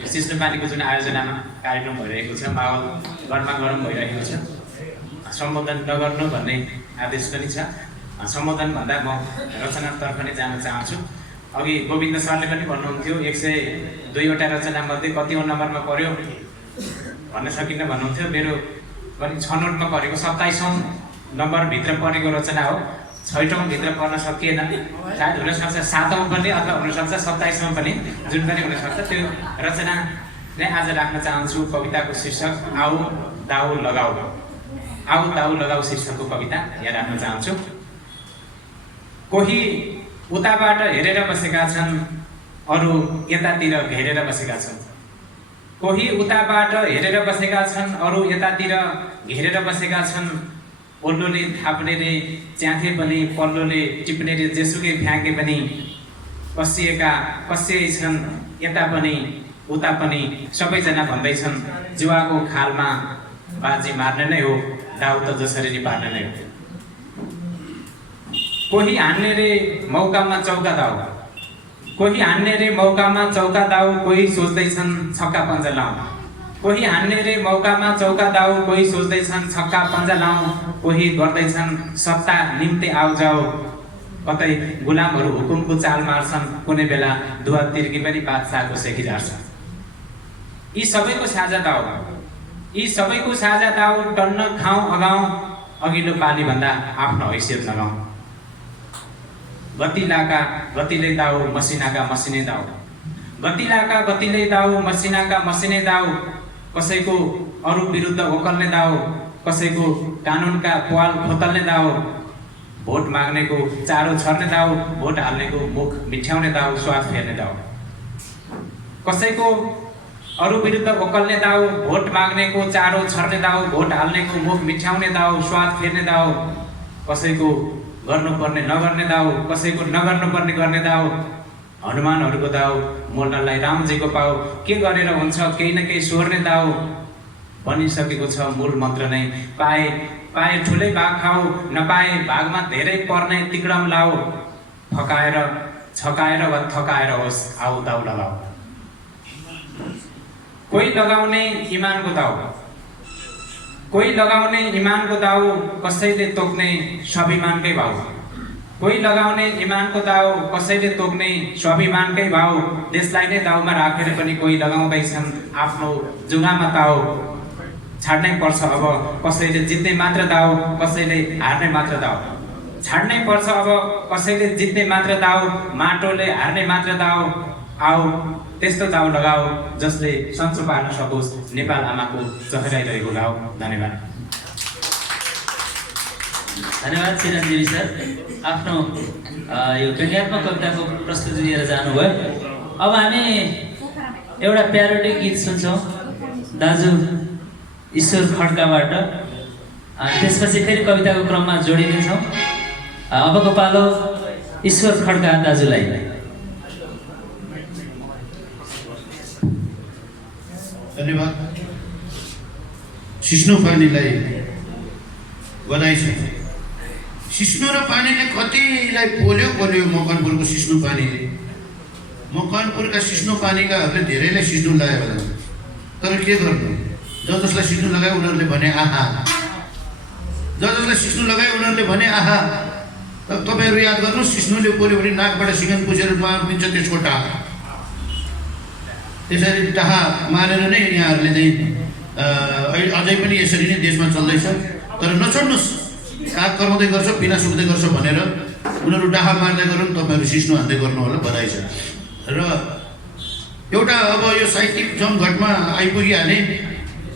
यो सिस्नुपानीको जुन आयोजनामा कार्यक्रम भइरहेको छ, माहौल गरमा गरम भइरहेको छ। सम्बोधन नगर्नु भन्ने आदेश पनि छ। सम्बोधन भन्दा म रचनातर्फ नै जान चाहन्छु। अघि गोविन्द सरले पनि भन्नुहुन्थ्यो 102वटा रचनामध्ये कतिौँ नम्बरमा पर्यो भन्न सकिन्न भन्नुहुन्थ्यो। मेरो पनि छनौटमा परेको 27औँ नम्बरभित्र परेको रचना हो। 6औँ भित्र पर्न सकिएन, सायद हुनसक्छ 7औँ पनि अथवा हुनसक्छ 27औँ पनि, जुन पनि हुनसक्छ। त्यो रचना नै आज राख्न चाहन्छु। कविताको शीर्षक आऊ दाउ लगाऊ, आऊ दाउ लगाऊ शीर्षकको कविता यहाँ राख्न चाहन्छु। कोही उताबाट हेरेर बसेका छन्, अरू यतातिर घेरेर बसेका छन्। कोही उताबाट हेरेर बसेका छन्, अरू यतातिर घेरेर बसेका छन्। ओल्लोले थाप्ने रे च्याथे पनि, पल्लोले टिप्ने रे जेसुकै फ्याँके पनि। कसिएका छन् यता पनि उता पनि, सबैजना भन्दैछन् जुवाको खालमा बाजी मार्ने नै हो, दाउ त जसरी नि पार्ने नै हो। कोही हान्ने रे मौकामा चौका दाउ, कोही हान्ने रे मौकामा चौका दाउ। कोही सोच्दैछन् छक्का पन्जा लाउँ, कोही हान्ने रे मौकामा चौका दाउ, कोही सोच्दैछन् छक्का पन्जा लाउँ, कोही गर्दैछन् सत्ता निम्ति आउ जाऊ, कतै गुलामहरू हुकुमको चाल मार्छन्, कुनै बेला दुवा तिर्की पनि बादशाहको सेकी झार्छन्। यी सबैको साझा दाउ, यी सबैको साझा दाउ, टन्न खाउँ अगाउँ, अघिल्लो पालीभन्दा आफ्नो हैसियत नगाउँ। गतिलाका गतिले दाउ, मसिनाका मसिने दाउ, गतिलाका गतिले दाउ, मसिनाका मसिने दाउ, कसैको अरू विरुद्ध ओकल्ने दाउ, कसैको कानुनका पाल खोतल्ने दाउ, भोट माग्नेको चारो छर्ने दाउ, भोट हाल्नेको मुख मिठ्याउने दाउ, स्वाद फेर्ने दाउ। कसैको अरू विरुद्ध ओकल्ने दाउ, भोट माग्नेको चारो छर्ने दाउ, भोट हाल्नेको मुख मिठ्याउने दाउ, स्वाद फेर्ने दाउ। कसैको गर्नुपर्ने नगर्ने दाउ, कसैको नगर्नुपर्ने गर्ने दाउ, हनुमानहरूको दाउ, मोल्नलाई रामजीको पाउ, के गरेर हुन्छ केही न केही सोर्ने दाउ। बनिसकेको छ मूल मन्त्र नै, पाए पाए ठुलै भाग खाऊ, नपाए भागमा धेरै पर्ने तिक्रम लाऊ, फकाएर छकाएर वा थकाएर होस् आऊ दाउ लगाऊ। कोही लगाउने इमानको दाउ, कोही लगाउने इमानको दाउ, कसैले तोक्ने स्वाभिमानकै भाउ। कोही लगाउने इमानको दाउ, कसैले तोक्ने स्वाभिमानकै भाउ। देशलाई नै दाउमा राखेर पनि कोही लगाउँदैछन् आफ्नो जुगामा ताउ। छाड्नै पर्छ अब कसैले जित्ने मात्र दाउ, कसैले हार्ने मात्र दाउ। छाड्नै पर्छ अब कसैले जित्ने मात्र दाउ, माटोले हार्ने मात्र दाउ। आऊ त्यस्तो दाउ लगाऊ जसले सन्चो पार्न सकोस् नेपाल आमाको चहराइरहेको गाउँ। धन्यवाद। धन्यवाद चिरञ्जीवी सर, आफ्नो यो व्यङ्ग्यात्मक कविताको प्रस्तुति लिएर जानुभयो। अब हामी एउटा प्यारोडी गीत सुन्छौँ दाजु ईश्वर खड्काबाट, त्यसपछि फेरि कविताको क्रममा जोडिनेछौँ। अबको पालो ईश्वर खड्का दाजुलाई। धन्यवाद। सिस्नो पानीलाई बधाई छ। सिस्नो र पानीले कतिलाई पोल्यो मकनपुरको सिस्नो पानीले। मकनपुरका सिस्नो पानीकाहरूले धेरैलाई सिस्नो लगायो होला, तर के गर्नु, जसलाई सिस्नो लगायो उनीहरूले भने आहा, जसलाई सिस्नो लगायो उनीहरूले भने आहा। तपाईँहरू याद गर्नुहोस्, सिस्नोले पोल्यो भने नाकबाट सिँगन पुछेर मारिदिन्छ त्यसको टाहा। त्यसरी टाहा मारेर नै यहाँहरूले चाहिँ अझै पनि यसरी नै देशमा चल्दैछ। तर नछोड्नुहोस्, काग कराउँदै गर्छ, पिना सुक्दै गर्छ भनेर उनीहरू डाहा मार्दै गरौँ, तपाईँहरू सिस्नो हान्दै गर्नु होला, बधाई छ। र एउटा अब यो साहित्यिक जमघटमा आइपुगिहालेँ।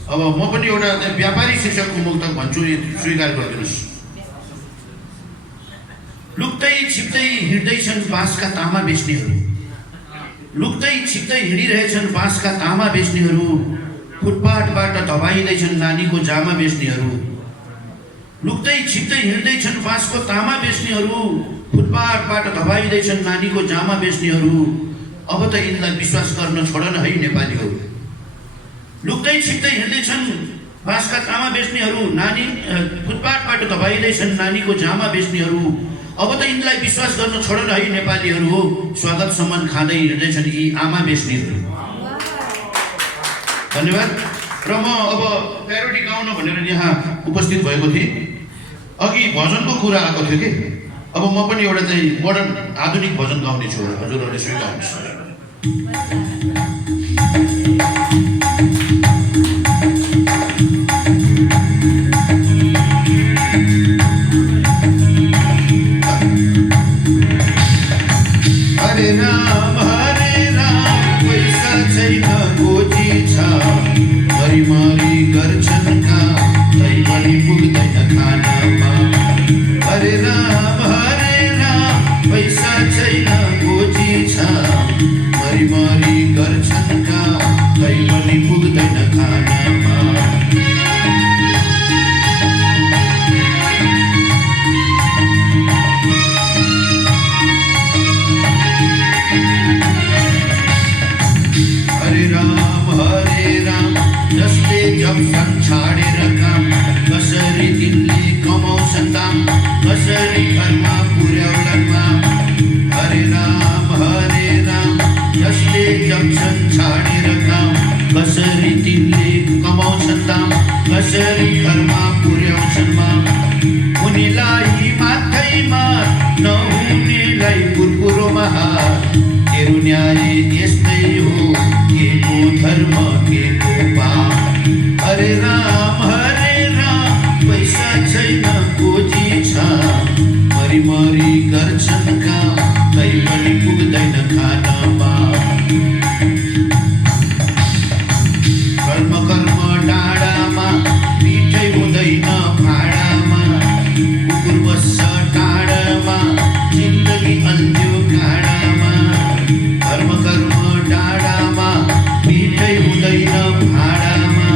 अब म पनि एउटा व्यापारी शीर्षकको मुक्तक भन्छु, स्वीकार गरिदिनुहोस्। लुक्दै छिप्दै हिँड्दैछन् बाँसका तामा बेच्नेहरू, लुक्दै छिप्दै हिँडिरहेछन् बाँसका तामा बेच्नेहरू, फुटपाथबाट धपाइँदैछन् नानीको जामा बेच्नेहरू। लुक्दै छिप्दै हिँड्दैछन् बाँसको तामा बेच्नेहरू, फुटपाथबाट धपाइँदैछन् नानीको जामा बेच्नेहरू। अब त यिनलाई विश्वास गर्न छोड न है नेपालीहरू। लुक्दै छिप्दै हिँड्दैछन् बाँसका तामा बेच्नेहरू, फुटपाथबाट धपाइँदैछन् नानीको जामा बेच्नेहरू। अब त यिनलाई विश्वास गर्न छोड न है नेपालीहरू हो, स्वागत सम्मान खाँदै हिँड्दैछन् यी आमा बेच्नेहरू। धन्यवाद। र म अब प्यारोडी गाउन भनेर यहाँ उपस्थित भएको थिएँ। अघि भजनको कुरा आएको थियो कि, अब म पनि एउटा चाहिँ मोडर्न आधुनिक भजन गाउने छु, हजुरहरूले स्वीकार्नुहोस्। हरे राम पैसा छैन गोजी छ, मरिमरी गर्छन् काम, तै पनि पुग्दैन खानामा। हरे राम पैसा छैन गोजी छ, मरिमरी गर्छन् काम, तै न्याय यस्तै हो, के को धर्म के को पाप। हरे राम पैसा छैन खोजी छ, मरी मरी गर्छन् काम, तै पनि पुग्दैन खानमा। कर्म कर्म डाँडामा मिठै हुँदैन भाडामा, कुकुर बस्छ टाढामा जिन्दगी अन्त्यो काँडामा। कर्म कर्म डाँडामा मिठै हुँदैन भाडामा,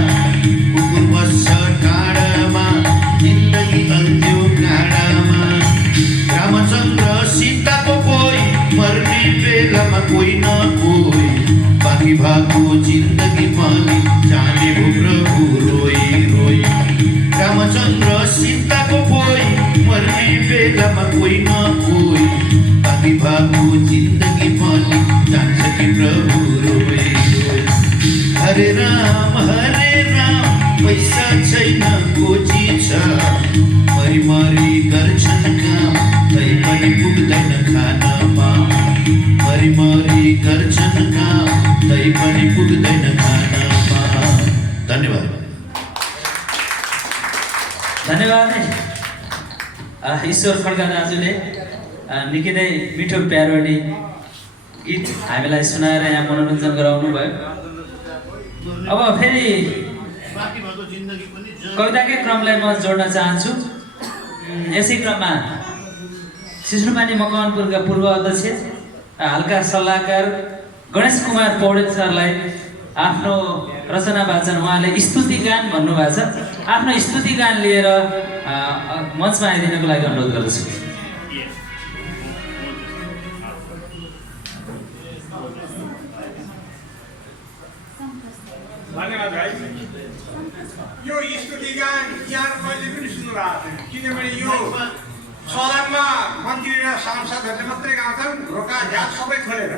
कुकुर बस्छ टाढामा जिन्दगी अन्त्यो काँडामा। रामचन्द्र सीताको कोही मर्ने बेलामा कोही न कोही, बाँकी भएको जिन्दगी पनि जाने भो प्रभु रोई रोई। रामचन्द्र सीताको कोही मर्ने बेलामा कोही न कोही, बाँकी भएको जिन्दगी पनि जान्छ कि प्रभु रोई रोई। हरे राम पैसा छैन खोजी छ, मरी मरी गर्छन् काम, तै पनि पुग्दैन खानमा। मरी मरी गर्छन् काम, तै पनि पुग्दैन खानमा। धन्यवाद। धन्यवाद। ईश्वर खड्का दाजुले निकै नै मिठो प्यारोडी गीत हामीलाई सुनाएर यहाँ मनोरञ्जन गराउनु भयो। अब फेरि कविताकै क्रमलाई म जोड्न चाहन्छु। यसै क्रममा सिस्नुपानी मकवानपुरका पूर्व अध्यक्ष हालका सल्लाहकार गणेश कुमार पौडेल सरलाई आफ्नो रचना वाचन उहाँले स्तुति गान भन्नुभएको छ, आफ्नो स्तुति गान लिएर मञ्चमा आइदिनको लागि अनुरोध गर्दछु। धन्यवाद भाइ। यो स्तुति गान यहाँ कहिले पनि सुन्नु भएको छैन, किनभने यो सदनमा मन्त्री र सांसदहरूले मात्रै गाउँछन्, ढोका झ्याट सबै खोलेर।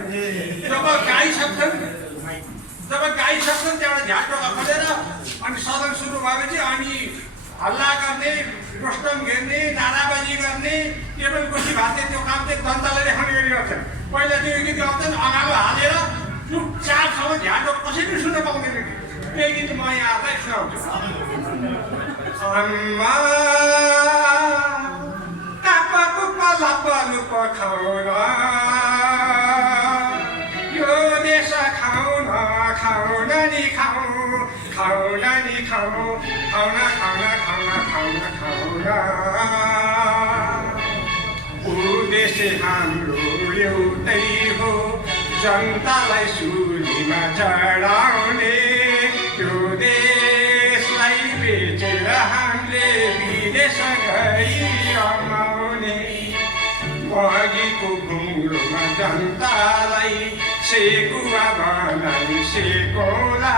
जब गाइसक्छन् त्यहाँबाट झ्याट ढोका खोलेर अनि सदन सुरु भएपछि अनि हल्ला गर्ने, रोस्टम घेर्ने, नाराबाजी गर्ने, टेबल कुर्सी भाँच्ने त्यो काम चाहिँ जनतालाई देखाउने गरिरहेछन्। पहिला त्यो गीत गाउँछन् अँगालो हालेर चुपचापसम्म झ्याट ढोका कसै पनि सुन्न पाउँदैन। त्यही गीत म यहाँलाई सुनाउँछु। यो देश खाउन खाउन नि खाउन नि खाउन उद्देश हाम्रो एउटै हो, जनतालाई सुलीमा चढाउने। त्यो देशलाई बेचेर हामीले विदेश गई रमाउने। अघिको घुम्रोमा जनतालाई सेकुवा बनाई सेकोला।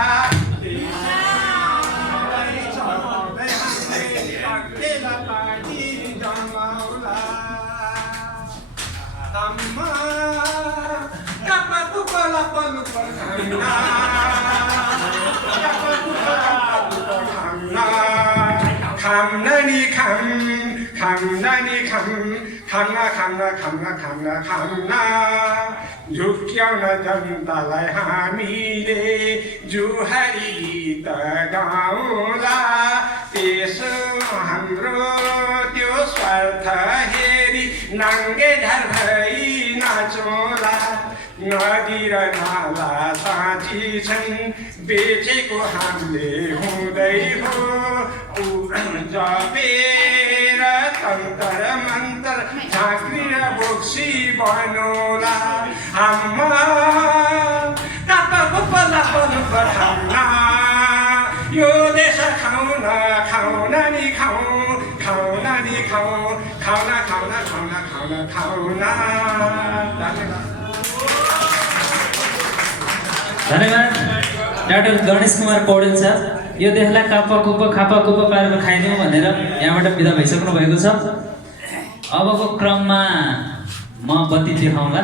खाम्ना झुक्याउन जनतालाई हामीले जुहारी गीत गाउँला। त्यसो हाम्रो त्यो स्वार्थ हेरी नाङ्गे ढार भई नाचौँला। नदी र नाला साँची छन्, बेचेको हामीले हुँदै हो। जपेर तन्तर मन्तर झाँक्री र बोक्सी बनौला। खाउना यो देश खाउन नि खाउन नि खाउना। धन्यवाद डाक्टर गणेश कुमार पौडेल सर। यो देशलाई खापा कुप पारेर खाइदिउँ भनेर यहाँबाट बिदा भइसक्नु भएको छ। अबको क्रममा म बत्ती देखाउँला।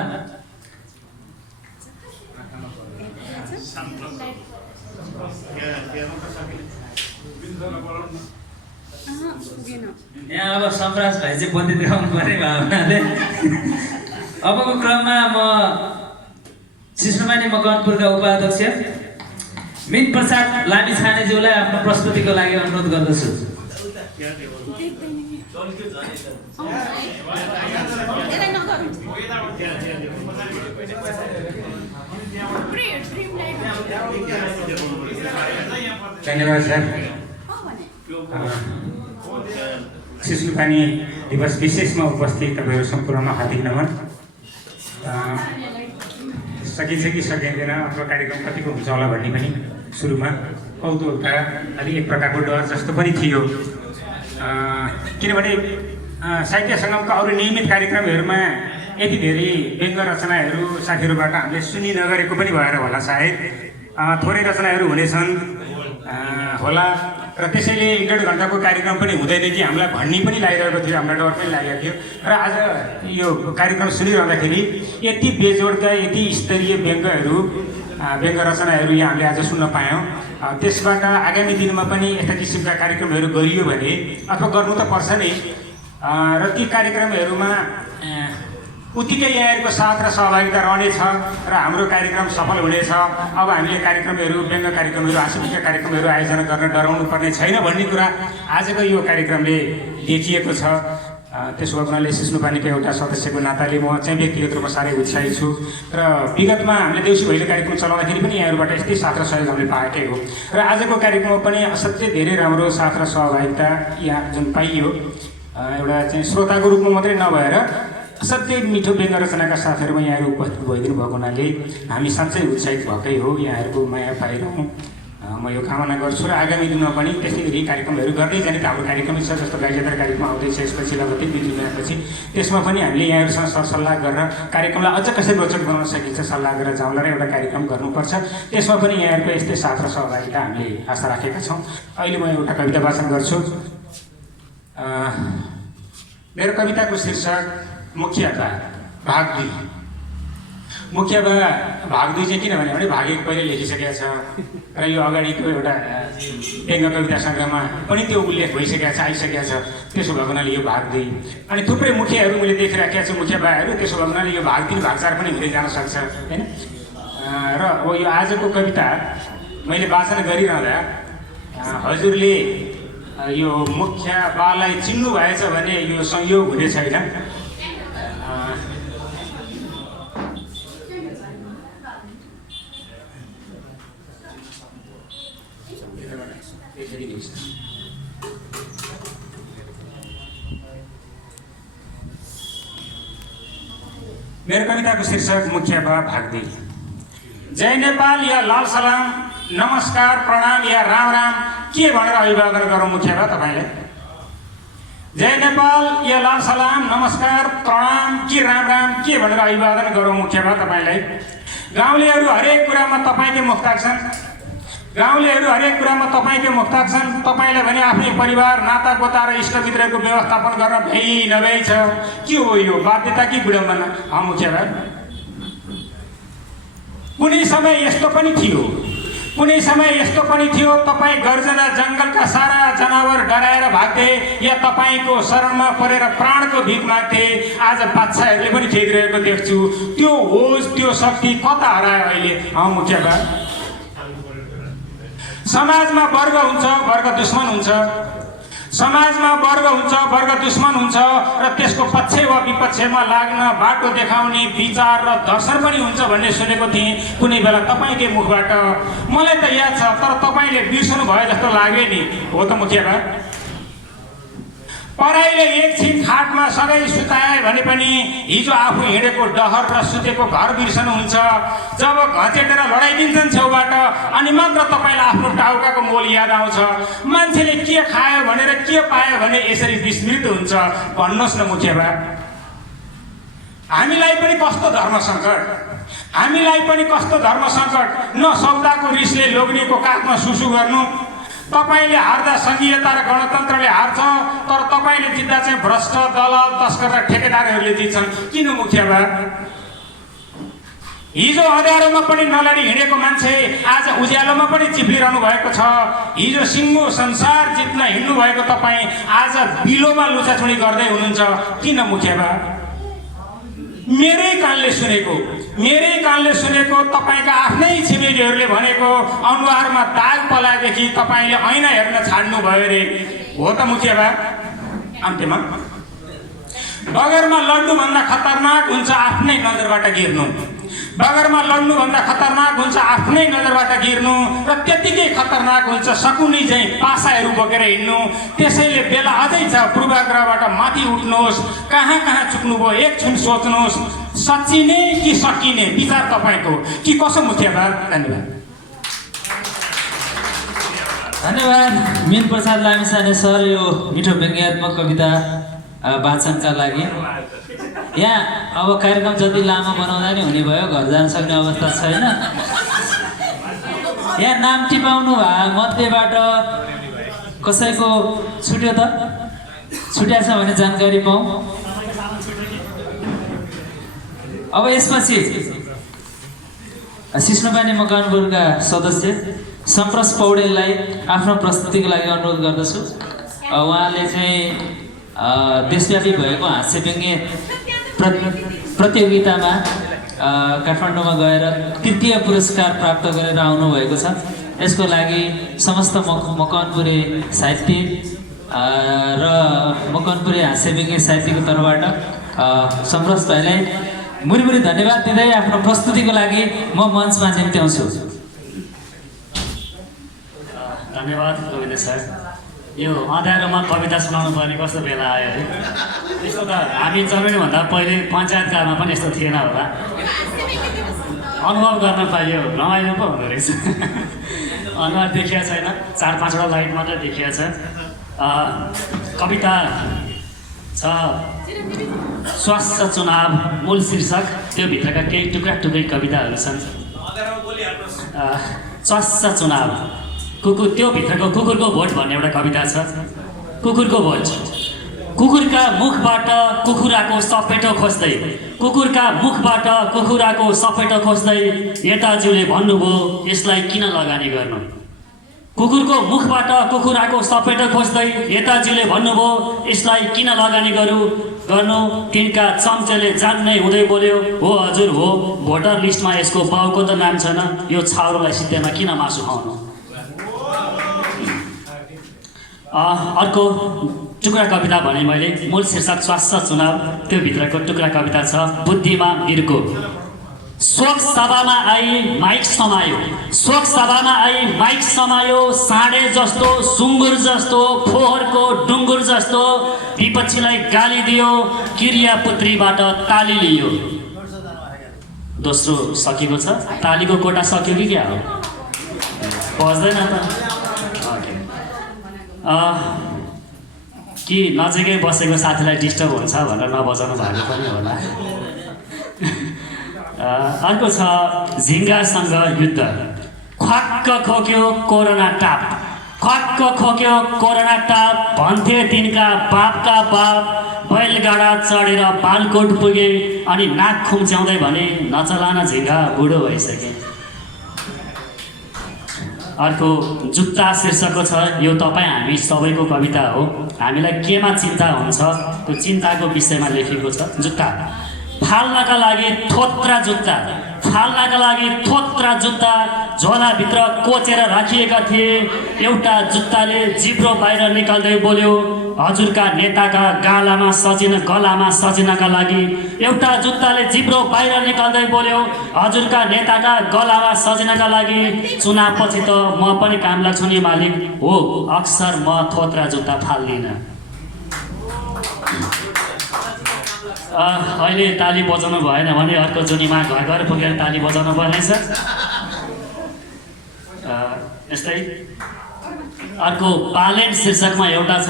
यहाँ अब सम्राज भाइ चाहिँ बत्ती देखाउनु पर्ने भावनाले अबको क्रममा म सिस्नुपानी मकवानपुरका उपाध्यक्ष मित प्रसाद लामिछानेज्यूलाई आफ्नो प्रस्तुतिको लागि अनुरोध गर्दछु। धन्यवाद सर। सिस्नुपानी दिवस विशेषमा उपस्थित तपाईँहरू सम्पूर्णमा हार्दिक नमन। सकिन्छ कि सकिँदैन अथवा कार्यक्रम कतिको हुन्छ होला भन्ने पनि सुरुमा कौतूहलता अलि एक प्रकारको डर जस्तो पनि थियो, किनभने साहित्य सङ्गमका अरू नियमित कार्यक्रमहरूमा यति धेरै व्यङ्ग रचनाहरू साथीहरूबाट हामीले सुनि नगरेको पनि भएर होला, सायद थोरै रचनाहरू हुनेछन् होला र त्यसैले 1.5 घन्टाको कार्यक्रम पनि हुँदैन कि हामीलाई भन्ने पनि लागिरहेको थियो, हामीलाई डर पनि लागेको थियो। र आज यो कार्यक्रम सुनिरहँदाखेरि यति बेजोडका यति स्तरीय व्यङ्ग रचनाहरू यहाँ हामीले आज सुन्न पायौँ। त्यसबाट आगामी दिनमा पनि यस्ता किसिमका कार्यक्रमहरू गरियो भने अथवा गर्नु त पर्छ नै, र ती कार्यक्रमहरूमा उत्तिकै यहाँहरूको साथ र सहभागिता रहनेछ र हाम्रो कार्यक्रम सफल हुनेछ। अब हामीले कार्यक्रमहरू व्यङ्ग कार्यक्रमहरू हाँसोविका कार्यक्रमहरू आयोजना गर्न डराउनु पर्ने छैन भन्ने कुरा आजको यो कार्यक्रमले देखिएको छ। त्यसो भएको हुनाले सिस्नुपानीको एउटा सदस्यको नाताले म चाहिँ व्यक्तिगत रूपमा साह्रै उत्साहित छु र विगतमा हामीले देउसी भैलो कार्यक्रम चलाउँदाखेरि पनि यहाँहरूबाट यस्तै साथ र सहयोग हामीले पाएकै हो र आजको कार्यक्रममा पनि असाध्यै धेरै राम्रो साथ र सहभागिता यहाँ जुन पाइयो, एउटा चाहिँ श्रोताको रूपमा मात्रै नभएर असाध्यै मिठो व्यङ्ग रचनाका साथहरूमा यहाँहरू उपस्थित भइदिनु भएको हुनाले हामी साँच्चै उत्साहित भएकै हो। यहाँहरूको माया पाइरहँ म यो कामना गर्छु र आगामी दिनमा पनि त्यस्तै गरी कार्यक्रमहरू गर्दै जाने त हाम्रो कार्यक्रमै छ। जस्तो गाईजात्रा कार्यक्रम आउँदैछ यसपछि लगत्तै 2-3 महिनापछि, त्यसमा पनि हामीले यहाँहरूसँग सरसल्लाह गरेर कार्यक्रमलाई अझ कसरी रोचक बनाउन सकिन्छ सल्लाह गरेर जाउँला र एउटा कार्यक्रम गर्नुपर्छ। त्यसमा पनि यहाँहरूको यस्तै साथ र सहभागिता हामीले आशा राखेका छौँ। अहिले म एउटा कविता वाचन गर्छु। मेरो कविताको शीर्षक मुखियाबा भाग 2। मुखियाबा भाग 2 चाहिँ किन भने भाग 1 पहिले लेखिसकेको छ र यो अगाडिको एउटा व्यङ्ग कविता सङ्ग्रहमा पनि त्यो उल्लेख भइसकेको छ, आइसकेको छ। त्यसो भएको हुनाले यो भाग 2 अनि थुप्रै मुखियाहरू मैले देखिराखेको छु, मुखियाबाहरू। त्यसो भएको हुनाले यो भाग 3 भाग 4 पनि हुँदै जान सक्छ, होइन। र अब यो आजको कविता मैले वाचन गरिरहँदा हजुरले यो मुखियाबालाई चिन्नु भएछ भने यो संयोग हुने छैन। मेरो कविताको शीर्षक मुखियाबा भाग 2। जय नेपाल या लाल सलाम, नमस्कार प्रणाम या राम राम के भनेर अभिवादन गरौँ मुखियाबा तपाईँलाई? जय नेपाल या लाल सलाम, नमस्कार प्रणाम कि राम राम के भनेर अभिवादन गरौँ मुखियाबा तपाईँलाई? गाउँलेहरू हरेक कुरामा तपाईँकै मुखताक छन्, गाउँलेहरू हरेक कुरामा तपाईँकै मुखताक छन्। तपाईँलाई भने आफ्नै परिवार नाता गोता र इष्टमित्रको व्यवस्थापन गर्न भ्याइ नभ्याइ छ। के हो यो बाध्यता कि विडम्बना? मुखियाबा कुनै समय यस्तो पनि थियो तपाईँ गर्जना जङ्गलका सारा जनावर डराएर भाग्थे या तपाईँको शरणमा परेर प्राणको भिख माग्थे। आज बादशाहहरूले पनि खेदिरहेको देख्छु। त्यो होस त्यो शक्ति कता हरायो अहिले? मुखियाबा समाजमा वर्ग हुन्छ, वर्ग दुश्मन हुन्छ। समाजमा वर्ग हुन्छ, वर्ग दुश्मन हुन्छ र त्यसको पक्ष वा विपक्षमा लाग्न बाटो देखाउने विचार र दर्शन पनि हुन्छ भन्ने सुनेको थिएँ कुनै बेला तपाईँकै मुखबाट। मलाई त याद छ, तर तपाईँले बिर्सनु भयो जस्तो लाग्यो नि, हो त मुखियाबा? पराईले एकछिन खाटमा सधैँ सुताए भने पनि हिजो आफू हिँडेको डहर र सुतेको घर बिर्सनुहुन्छ। जब घचेटेर लडाइदिन्छन् छेउबाट अनि मात्र तपाईँलाई आफ्नो टाउकाको मोल याद आउँछ। मान्छेले के खायो भनेर के पायो भने यसरी विस्मृत हुन्छ। भन्नुहोस् न मुखियाबा, हामीलाई पनि कस्तो धर्म सङ्कट, न सौदाको रिसले लोग्नेको काखमा सुसु गर्नु। तपाईँले हार्दा सङ्घीयता र गणतन्त्रले हार्छ, तर तपाईँले जित्दा चाहिँ भ्रष्ट दलाल तस्कर र ठेकेदारहरूले जित्छन्। किन मुखियाबा? हिजो अँध्यारोमा पनि नलडी हिँडेको मान्छे आज उज्यालोमा पनि चिप्लिरहनु भएको छ। हिजो सिङ्गो संसार जित्न हिँड्नु भएको तपाईँ आज बिलोमा लुछाछुडी गर्दै हुनुहुन्छ। किन मुखियाबा? मेरै कानले सुनेको तपाईँका आफ्नै छिमेकीहरूले भनेको अनुहारमा दाग पलाएदेखि तपाईँले ऐना हेर्न छाड्नुभयो रे हो त मुखिया बा? अन्त्यमा बगरमा लड्नुभन्दा खतरनाक हुन्छ आफ्नै नजरबाट गिर्नु। बगरमा लड्नुभन्दा खतरनाक हुन्छ आफ्नै नजरबाट गिर्नु र त्यतिकै खतरनाक हुन्छ सकुनी चाहिँ पासाहरू बोकेर हिँड्नु। त्यसैले बेला अझै छ, पूर्वाग्रहबाट माथि उठ्नुहोस्, कहाँ कहाँ चुक्नुभयो एकछिन सोच्नुहोस्, सच्चिने कि सकिने विचार तपाईँको कि कसो मुखिया बा? धन्यवाद। धन्यवाद मीन प्रसाद लामिछाने सर यो मिठो व्यङ्ग्यात्मक कविता वाचनका लागि। यहाँ अब कार्यक्रम जति लामो बनाउँदा नि हुने भयो, घर जान सक्ने अवस्था छैन। यहाँ नाम टिपाउनु भए मध्येबाट कसैको छुट्यो त? छुट्या छ भने जानकारी पाऊँ। अब यसपछि सिस्नुपानी मकवानपुरका सदस्य सम्प्रस पौडेललाई आफ्नो प्रस्तुतिको लागि अनुरोध गर्दछु। उहाँले चाहिँ देशव्यापी भएको हास्य व्यङ्ग्य प्रतियोगितामा काठमाडौँमा गएर तृतीय पुरस्कार प्राप्त गरेर आउनुभएको छ। यसको लागि समस्त मकवानपुरे साहित्य र मकवानपुरे हास्य व्यङ्ग्य साहित्यको तर्फबाट सम्प्रस भाइलाई मुरी धन्यवाद दिँदै आफ्नो प्रस्तुतिको लागि म मञ्चमा निम्त्याउँछु। धन्यवाद गोविन्द सर। यो अँध्यारोमा कविता सुनाउनु पर्ने कस्तो बेला आयो है। यस्तो त हामी जन्मिनुभन्दा पहिले पञ्चायतकालमा पनि यस्तो थिएन होला। अनुभव गर्न पाइयो, रमाइलो पो हुँदो रहेछ। अनुहार देखिया छैन, 4-5वटा लाइट मात्रै देखिया छ। कविता छ स्वास्थ्य चुनाव मूल शीर्षक, त्यो भित्रका केही टुक्रै कविताहरू छन्। स्वास्थ्य चुनाव कुकुर, त्यो भित्रको कुकुरको भोट भन्ने एउटा कविता छ। कुकुरको भोट। कुकुरका मुखबाट कुखुराको सपेटो खोज्दै, कुकुरका मुखबाट कुखुराको सपेटो खोज्दै नेताजीले भन्नुभयो यसलाई किन लगानी गर्नु। कुकुरको मुखबाट कुखुराको सपेटो खोज्दै नेताजीले भन्नुभयो यसलाई किन लगानी गर्नु। तिनका चम्चेले जान्ने हुँदै बोल्यो हो हजुर हो, भोटर लिस्टमा यसको बाउको त नाम छैन, यो छाउरोलाई सित्तैमा किन मासु खुवाउनु। अर्को टुक्रा कविता भने मैले, मूल शीर्षक स्वास्थ्य चुनाव, त्यो भित्रको टुक्रा कविता छ बुद्धिमा वीरको। शोक सभामा आई माइक समायो, शोक सभामा आई माइक समायो, साँडे जस्तो सुँगुर जस्तो फोहोरको डुङ्गुर जस्तो विपक्षीलाई गाली दियो, किरिया पुत्रीबाट ताली लियो। दोस्रो सकिएको छ, तालीको कोटा सक्यो कि क्या हो, बज्दैन त। कि नजिकै बसेको साथीलाई डिस्टर्ब हुन्छ भनेर नबजाउनु भएको पनि होला। अर्को छ झिङ्गासँग युद्ध। ख्वाक्क खोक्यो कोरोना टाप, ख्वाक्क खोक्यो कोरोना टाप, भन्थे तिनका बापका बाप, बैलगाडा चढेर बालकोट पुगे अनि नाक खुम्च्याउँदै भने नचलान झिङ्गा बुढो भइसके। अर्को जुत्ता शीर्षकको छ, यो तपाईँ हामी सबैको कविता हो। हामीलाई केमा चिन्ता हुन्छ त्यो चिन्ताको विषयमा लेखिएको छ। जुत्ता फाल्नका लागि थोत्रा जुत्ता, फाल्नका लागि थोत्रा जुत्ता झोलाभित्र कोचेर राखिएका थिए। एउटा जुत्ताले जिब्रो बाहिर निकाल्दै बोल्यो हजुरका नेताका गलामा सजिनका लागि। एउटा जुत्ताले जिब्रो बाहिर निकाल्दै बोल्यो हजुरका नेताका गलामा सजिनका लागि। चुनावपछि त म पनि काम लाग्छु नि मालिक हो, अक्सर म थोत्रा जुत्ता फाल्दिनँ। अहिले ताली बजाउनु भएन भने अर्को जुनीमा घर घर पुगेर ताली बजाउनु पर्नेछ। यस्तै अर्को बालेन शीर्षकमा एउटा छ।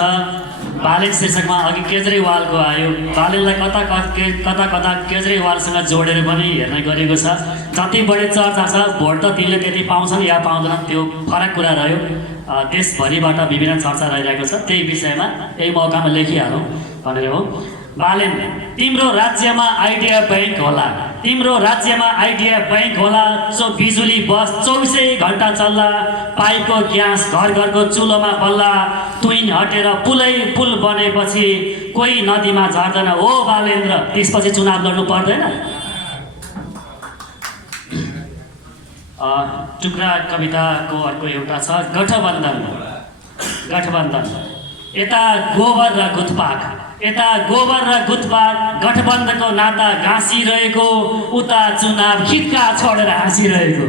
बालेन शीर्षकमा अघि केजरीवालको आयो, बालेनलाई कता केजरीवालसँग जोडेर पनि हेर्ने गरेको छ। जति बढी चर्चा छ भोट त तिनले त्यति पाउँछन् या पाउँदैनन् त्यो फरक कुरा रह्यो। देशभरिबाट विभिन्न चर्चा रहिरहेको छ, त्यही विषयमा यही मौकामा लेखिहालौँ भनेर हो। बालेन्द्र, तिम्रो राज्यमा आइडिया बैंक होला, तिम्रो राज्यमा आइडिया बैंक होला, सो बिजुली बस 24 घन्टा चल्ला, पाइपको ग्यास घर घरको चुलोमा बल्ला, तुइन हटेर पुल बनेपछि कोही नदीमा झर्दैन हो बालेन्द्र, त्यसपछि चुनाव लड्नु पर्दैन। टुक्रा कविताको अर्को एउटा छ गठबन्धन। यता गोबर र गुथपाक, यता गोबर र गुथपाक, गठबन्धनको नाता गाँसिरहेको, उता चुनाव खिच्का छोडेर हाँसिरहेको।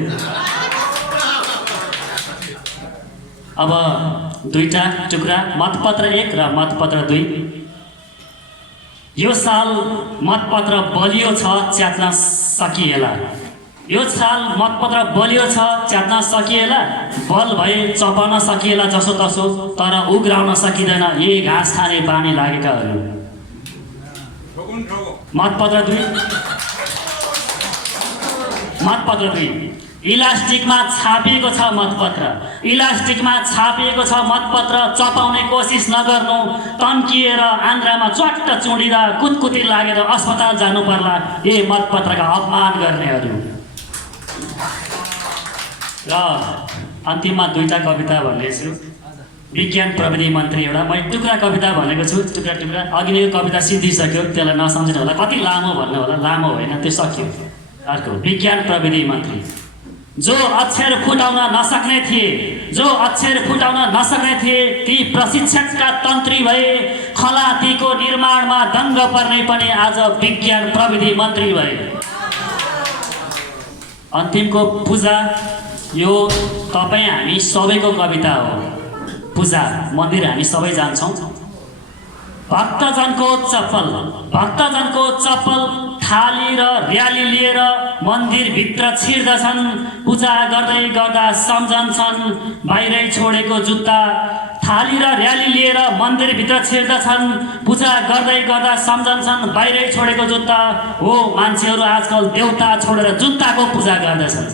अब दुईटा टुक्रा, मतपत्र 1 र मतपत्र 2। यो साल मतपत्र बलियो छ, च्यात्न सकिएला। यो साल मतपत्र बलियो छ, च्यात्न सकिएला। बल भए चपाउन सकिएला जसो तसो, तर उग्राउन सकिँदैन यही घाँस खाने बानी लागेकाहरू। मतपत्र 2। इलास्टिकमा छापिएको छ मतपत्र, इलास्टिकमा छापिएको छ मतपत्र, चपाउने कोसिस नगर्नु, तन्किएर आन्द्रामा च्वाट्ट चुडिँदा कुतकुती लागेर अस्पताल जानु पर्ला यही मतपत्रका अपमान गर्नेहरू। र अन्तिममा दुईटा कविता भन्नेछु। विज्ञान प्रविधि मन्त्री एउटा, मैले टुक्रा कविता भनेको छु, टुक्रा अघि नै कविता सिद्धिसक्यो, त्यसलाई नसम्झिनु होला, कति लामो भन्नु होला, लामो होइन त्यो सक्यो। अर्को विज्ञान प्रविधि मन्त्री, जो अक्षर फुटाउन नसक्ने थिए ती प्रशिक्षकका तन्त्री भए, खलातीको निर्माणमा दङ्ग पर्ने पनि आज विज्ञान प्रविधि मन्त्री भए। अन्तिमको पूजा, यो तपाईँ हामी सबैको कविता हो। पूजा मन्दिर हामी सबै जान्छौँ। भक्तजनको चप्पल थाली र र्याली लिएर मन्दिरभित्र छिर्दछन्, पूजा गर्दै गर्दा सम्झन्छन् बाहिरै छोडेको जुत्ता। थाली र र्याली लिएर मन्दिरभित्र छिर्दछन्, पूजा गर्दै गर्दा सम्झन्छन् बाहिरै छोडेको जुत्ता। हो मान्छेहरू आजकल देउता छोडेर जुत्ताको पूजा गर्दछन्।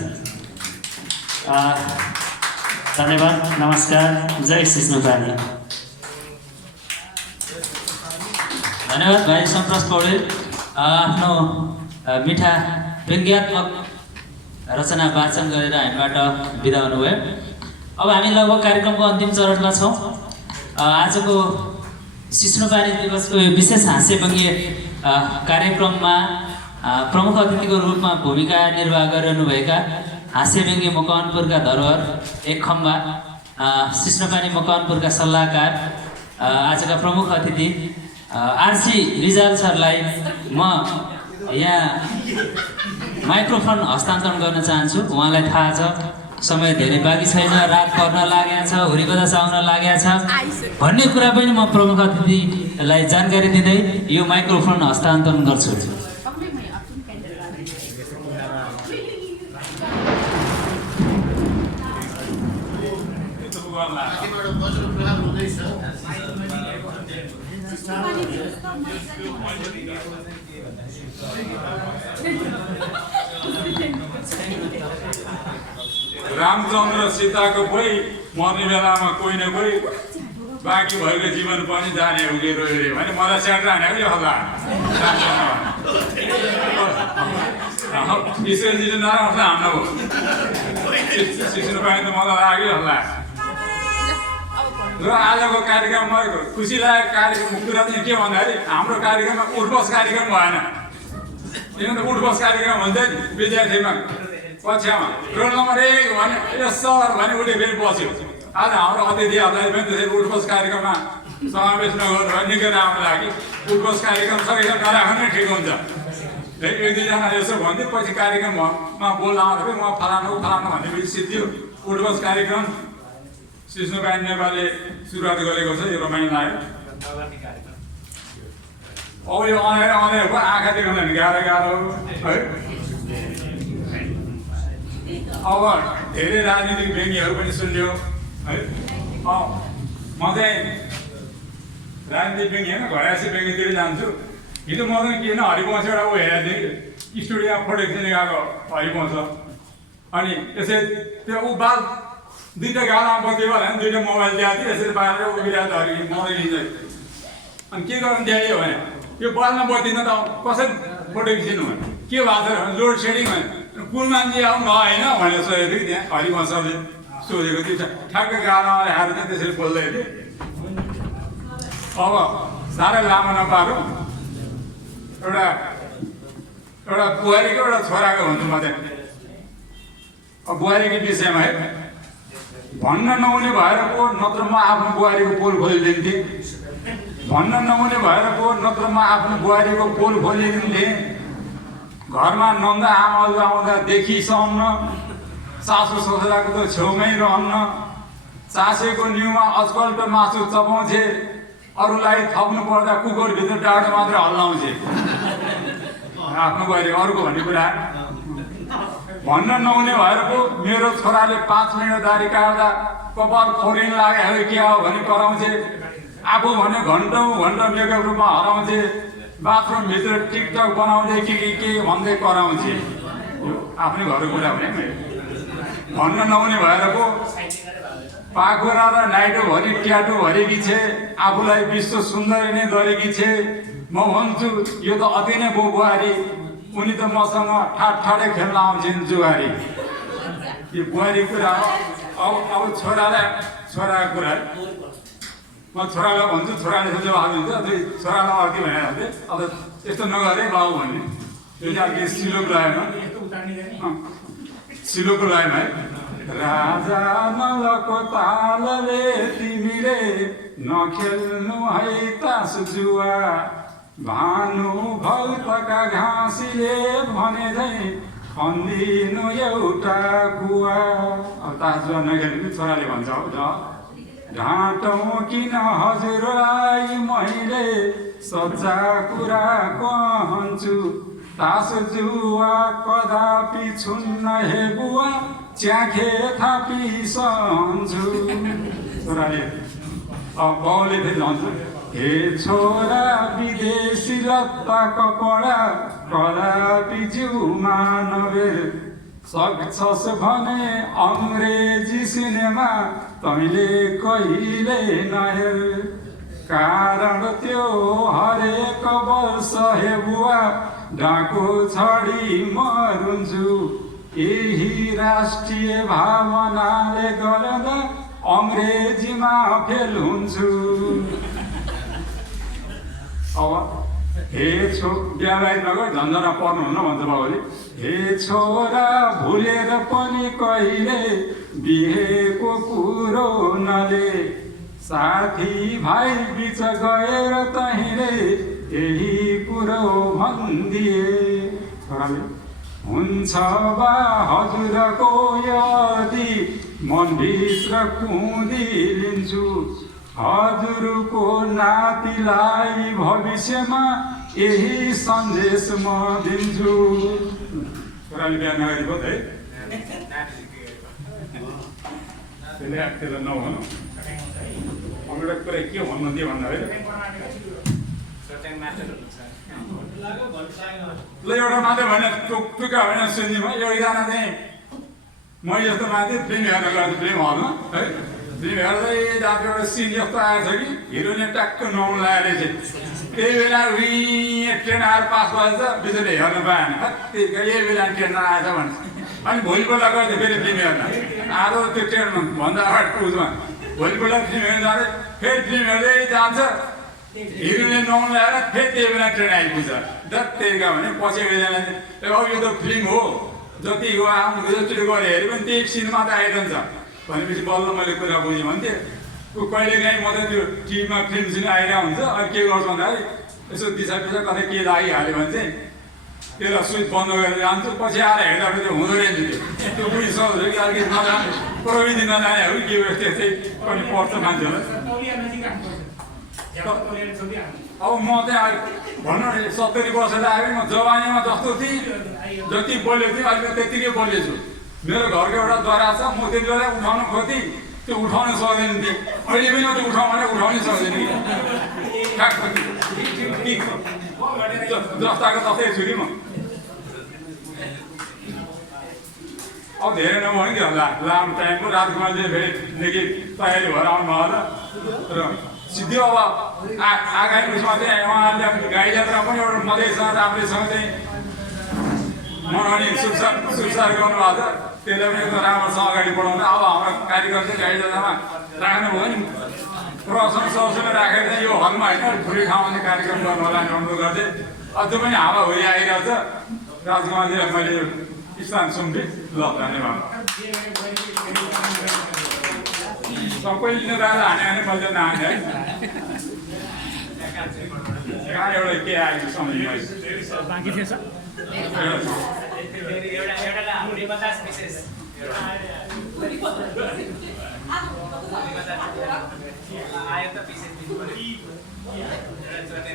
धन्यवाद, नमस्कार, जय सिस्नुपानी। धन्यवाद भाइ सन्तोष पौडेल, आफ्नो मिठा व्यङ्ग्यात्मक रचना वाचन गरेर हामीबाट बिदा हुनुभयो। अब हामी लगभग कार्यक्रमको अन्तिम चरणमा छौँ। आजको सिस्नुपानी दिवसको यो विशेष हास्य व्यङ्ग्य कार्यक्रममा प्रमुख अतिथिको रूपमा भूमिका निर्वाह गरिरहनुभएका हास्य व्यङ्ग्य मकवानपुरका धरोहर एक खम्बा, सिस्नुपानी मकवानपुरका सल्लाहकार, आजका प्रमुख अतिथि आरसी रिजाल सरलाई म यहाँ माइक्रोफोन हस्तान्तरण गर्न चाहन्छु। उहाँलाई थाहा छ समय धेरै बाँकी छैन, रात पर्न लागेको छ, हुरीबदस आउन लागेको छ भन्ने कुरा पनि म प्रमुख अतिथिलाई जानकारी दिँदै यो माइक्रोफोन हस्तान्तरण गर्छु। रामचन्द्र सीताको कोही मर्ने बेलामा कोही न कोही बाँकी भएको जीवन पनि जाने हो कि रोयो भने मलाई स्याट हानेको यो हल्ला ईश्वरजीले नराम्रो हान्नु हो सिस्नुपानी त मलाई लाग्यो हल्ला। र आजको कार्यक्रममा खुसी लागेको कार्यक्रम कुरा चाहिँ के भन्दाखेरि हाम्रो कार्यक्रममा उठबस कार्यक्रम भएन। किनभने उठबस कार्यक्रम हुन्छ नि विद्यार्थीमा कक्षामा रोल नम्बर 1 भने यो सर भने उठे फेरि बस्यो। आज हाम्रो अतिथिहरूलाई पनि त्यसरी उठबस कार्यक्रममा समावेश नगर्नु भने निकै राम्रो लाग्यो। उठबस कार्यक्रम सकेसम्म नराख्नु नै ठिक हुन्छ। एक दुईजना यसो भन्थ्यो, पछि कार्यक्रममा बोल्न आउँदाखेरि म फलानु भन्ने बिच सिद्धियो। उठबस कार्यक्रम सिस्नुपानी नेपालले सुरुवात गरेको छ, यो रमाइलो लाग्यो। अब यो अँधेर भयो, आँखा देख्दैन भने गाह्रो है। अब धेरै राजनीतिक व्यङ्ग्यहरू पनि सुन्यो है। म चाहिँ राजनीतिक व्यङ्ग्य होइन, घरासी व्यङ्ग्यतिर जान्छु। हिजो म चाहिँ किन हरिवंश एउटा ऊ हेरेको थिएँ, स्टुडियोमा फोटो खिच्ने गएको हरिवंश। अनि यसै त्यो ऊ बाल दुईवटा गालामा बत्ती भयो भने दुईवटा मोबाइल दिएको थियो, यसरी बाहिर उभिरहेको थियो हरि मदै लिँदै। अनि के गर्नु द्यायो भने यो बलमा बत्ती न त कसरी फोटो खिच्नु भने के भएको छ लोड सेडिङ भने कुन मान्छे आउनु होइन भनेर सोधेको थिएँ त्यहाँ हरिवंश सरले सोधेको थियो ठ्याक्कै गाडामा आएर चाहिँ त्यसरी बोल्दै थिएँ। अब साह्रै लामो नपारौँ एउटा बुहारीको एउटा छोराको भन्छु म चाहिँ अब बुहारीको विषयमा है भन्न नहुने भएर पो नत्र म आफ्नो बुहारीको पोल खोलिदिन्थेँ भन्न नहुने भएर पो नत्र म आफ्नो बुहारीको पोल खोलिदिन्थेँ घरमा नन्दा आमाहरू आउँदा देखिसम्म सासु ससुराको त छेउमै रहन्न चासेको न्युमा अचकल्ट मासु चपाउँछे अरूलाई थप्नु पर्दा कुकुरभित्र डाँडो मात्र हल्लाउँछे आफ्नो बुहारी अरूको भन्ने कुरा भन्न नहुने भएर पो मेरो छोराले 5 मिनट दारी काट्दा कपाल खोरिन लाग्यो के हो भने कराउँछे आफू भने घन्टौँ घन्टा मेकअप रूपमा हराउँछे बाथरुमभित्र टिकटक बनाउँदै के भन्दै कराउँछे आफ्नै घरको कुरा भने भन्न नहुने भएर पो पाखुरा र नाइटोभरि ट्याटो भरेकी छे आफूलाई विश्व सुन्दरी नै गरेकी छे म भन्छु यो त अति नै बुहारी उनी त मसँग ठाडै खेल्न आउँछन् जुहारी यो बुहारी कुरा अब छोराको कुरा म छोरालाई भन्छु छोराले जवाब दिन्छ छोरालाई अर्कै भनेर भन्थे अब यस्तो नगरे बाबु भन्ने यो चाहिँ अर्कै सिलोको लाइनमा है राजा नलको तालले तिमीले नखेल्नु है तास जुवा भानु भौतका घाँसीले भने झै खन्दिनु एउटा कुवा अब तास जुवा नखेल्नु छोराले भन्छ हौ ढाँटौँ किन हजुरलाई मैले सच्चा कुरा कहन्छु तास जुवा कदापि छुन्न हे बुवा च्याखे थापी सहन्छु छोराले अब बाउले फेरि भन्छ हे छोरा विदेशी लत्ता कपडा कदापि जिउमा नबेर सक्छस् भने अङ्ग्रेजी सिनेमा तैँले कहिले नहेर कारण त्यो हरेक वर्ष हे बुवा डाको छडी मरुन्छु यही राष्ट्रिय भावनाले गर्दा अङ्ग्रेजीमा फेल हुन्छु। अब हे बिहालाई नगर झन्झना पर्नुहुन्न भन्छ बाबुले हे छोरा भुलेर पनि कहिले बिहेको कुरो नले साथी भाइ बिच गएर तहिले यही कुरो भनिदिए छोराले हुन्छ बा हजुरको यदि मनभित्र कुँदी लिन्छु हजुरको नातिलाई भविष्यमा यही सन्देश म दिन्छु। छोराले बिहा नगरी भयो है त्यसलाई नभनौँ एउटा कुरा के भन्नु दियो भन्दा है ल एउटा मात्रै भने टुक्का होइन सुन्दिमा एकजना चाहिँ मैले जस्तो माथि फिल्म हेर्न गएको फिल्म हलमा है फिल्म हेर्दै जाँदा एउटा सिन जस्तो आएछ कि हिरोइनले ट्याक्क नुहाउनु लागेको रहेछ त्यही बेला ट्रेन आएर पास भएछ बिजुली हेर्न पाएन यही बेला ट्रेन आएछ भन्छ अनि भोलिपल्ट गएर फेरि फिल्म हेर्न आज त्यो ट्रेन भन्दा अगाडि पुग्छमा भोलिपल्ट फिल्म हेर्न जाँदै फेरि फिल्म हेर्दै जान्छ हिरोले नुहाउनु ल्याएर फेरि त्यही बेला ट्रेन आइपुग्छ जतिका भने पछि एकजना अब यो त फिल्म हो जति आउनु जतिले गरे हेरे पनि त्यही सिनमा त आइरहन्छ भनेपछि बल्ल मैले कुरा बुझेँ भन्थेँ कहिलेकाहीँ म त त्यो टिभीमा फिल्म सिन आइरहेको हुन्छ अनि के गर्छु भन्दाखेरि यसो दिशा पिसा कतै के लागिहाल्यो भने चाहिँ त्यसलाई स्विच बन्द गरेर जान्छु पछि आएर हेर्दाखेरि चाहिँ हुँदो रहेछ त्यो बुझिसक्यो कि अलिकति नजाने प्रविधि नजाने हो के त्यस्तै पनि पर्छ मान्छेहरूलाई। अब म चाहिँ भन्नु 70 वर्ष आयो म जवानीमा जस्तो थिएँ जति बोलेको थिएँ अहिले त्यतिकै बोलेछु मेरो घरको एउटा दरा छ म त्यति बेला उठाउनु खोजेँ त्यो उठाउन सक्दैन थिएँ अहिले पनि त्यो उठाउँ भने उठाउनै सक्दैन कि जस्ताको तस्तै छु कि म अब धेरै नभने कि लामो टाइमको रातको मान्छे फेरि निकै तयारी भएर आउनु होला र सिधै अब आगामी उसमा चाहिँ उहाँहरूले गाई जात्रा पनि एउटा मधेसमा राम्रैसँग चाहिँ मनाउने सुसार गर्नुभएको छ। त्यसले पनि एकदम राम्रोसँग अगाडि बढाउनु। अब हाम्रो कार्यक्रम चाहिँ गाई जात्रामा राख्नुभयो नि प्रशन सरसँग राखेर चाहिँ यो हलमा होइन ठुलै ठाउँमा चाहिँ कार्यक्रम गर्नु होला नि अनुरोध गर्दै। अझ पनि हावा हुरी आइरहेको छ। राजकुमारजीलाई मैले स्थान सुन्थेँ। ल धन्यवाद। सबैले राजा हाने भने मैले नहाने है। कहाँ एउटा के आयो समझमा बाँकी थियो सर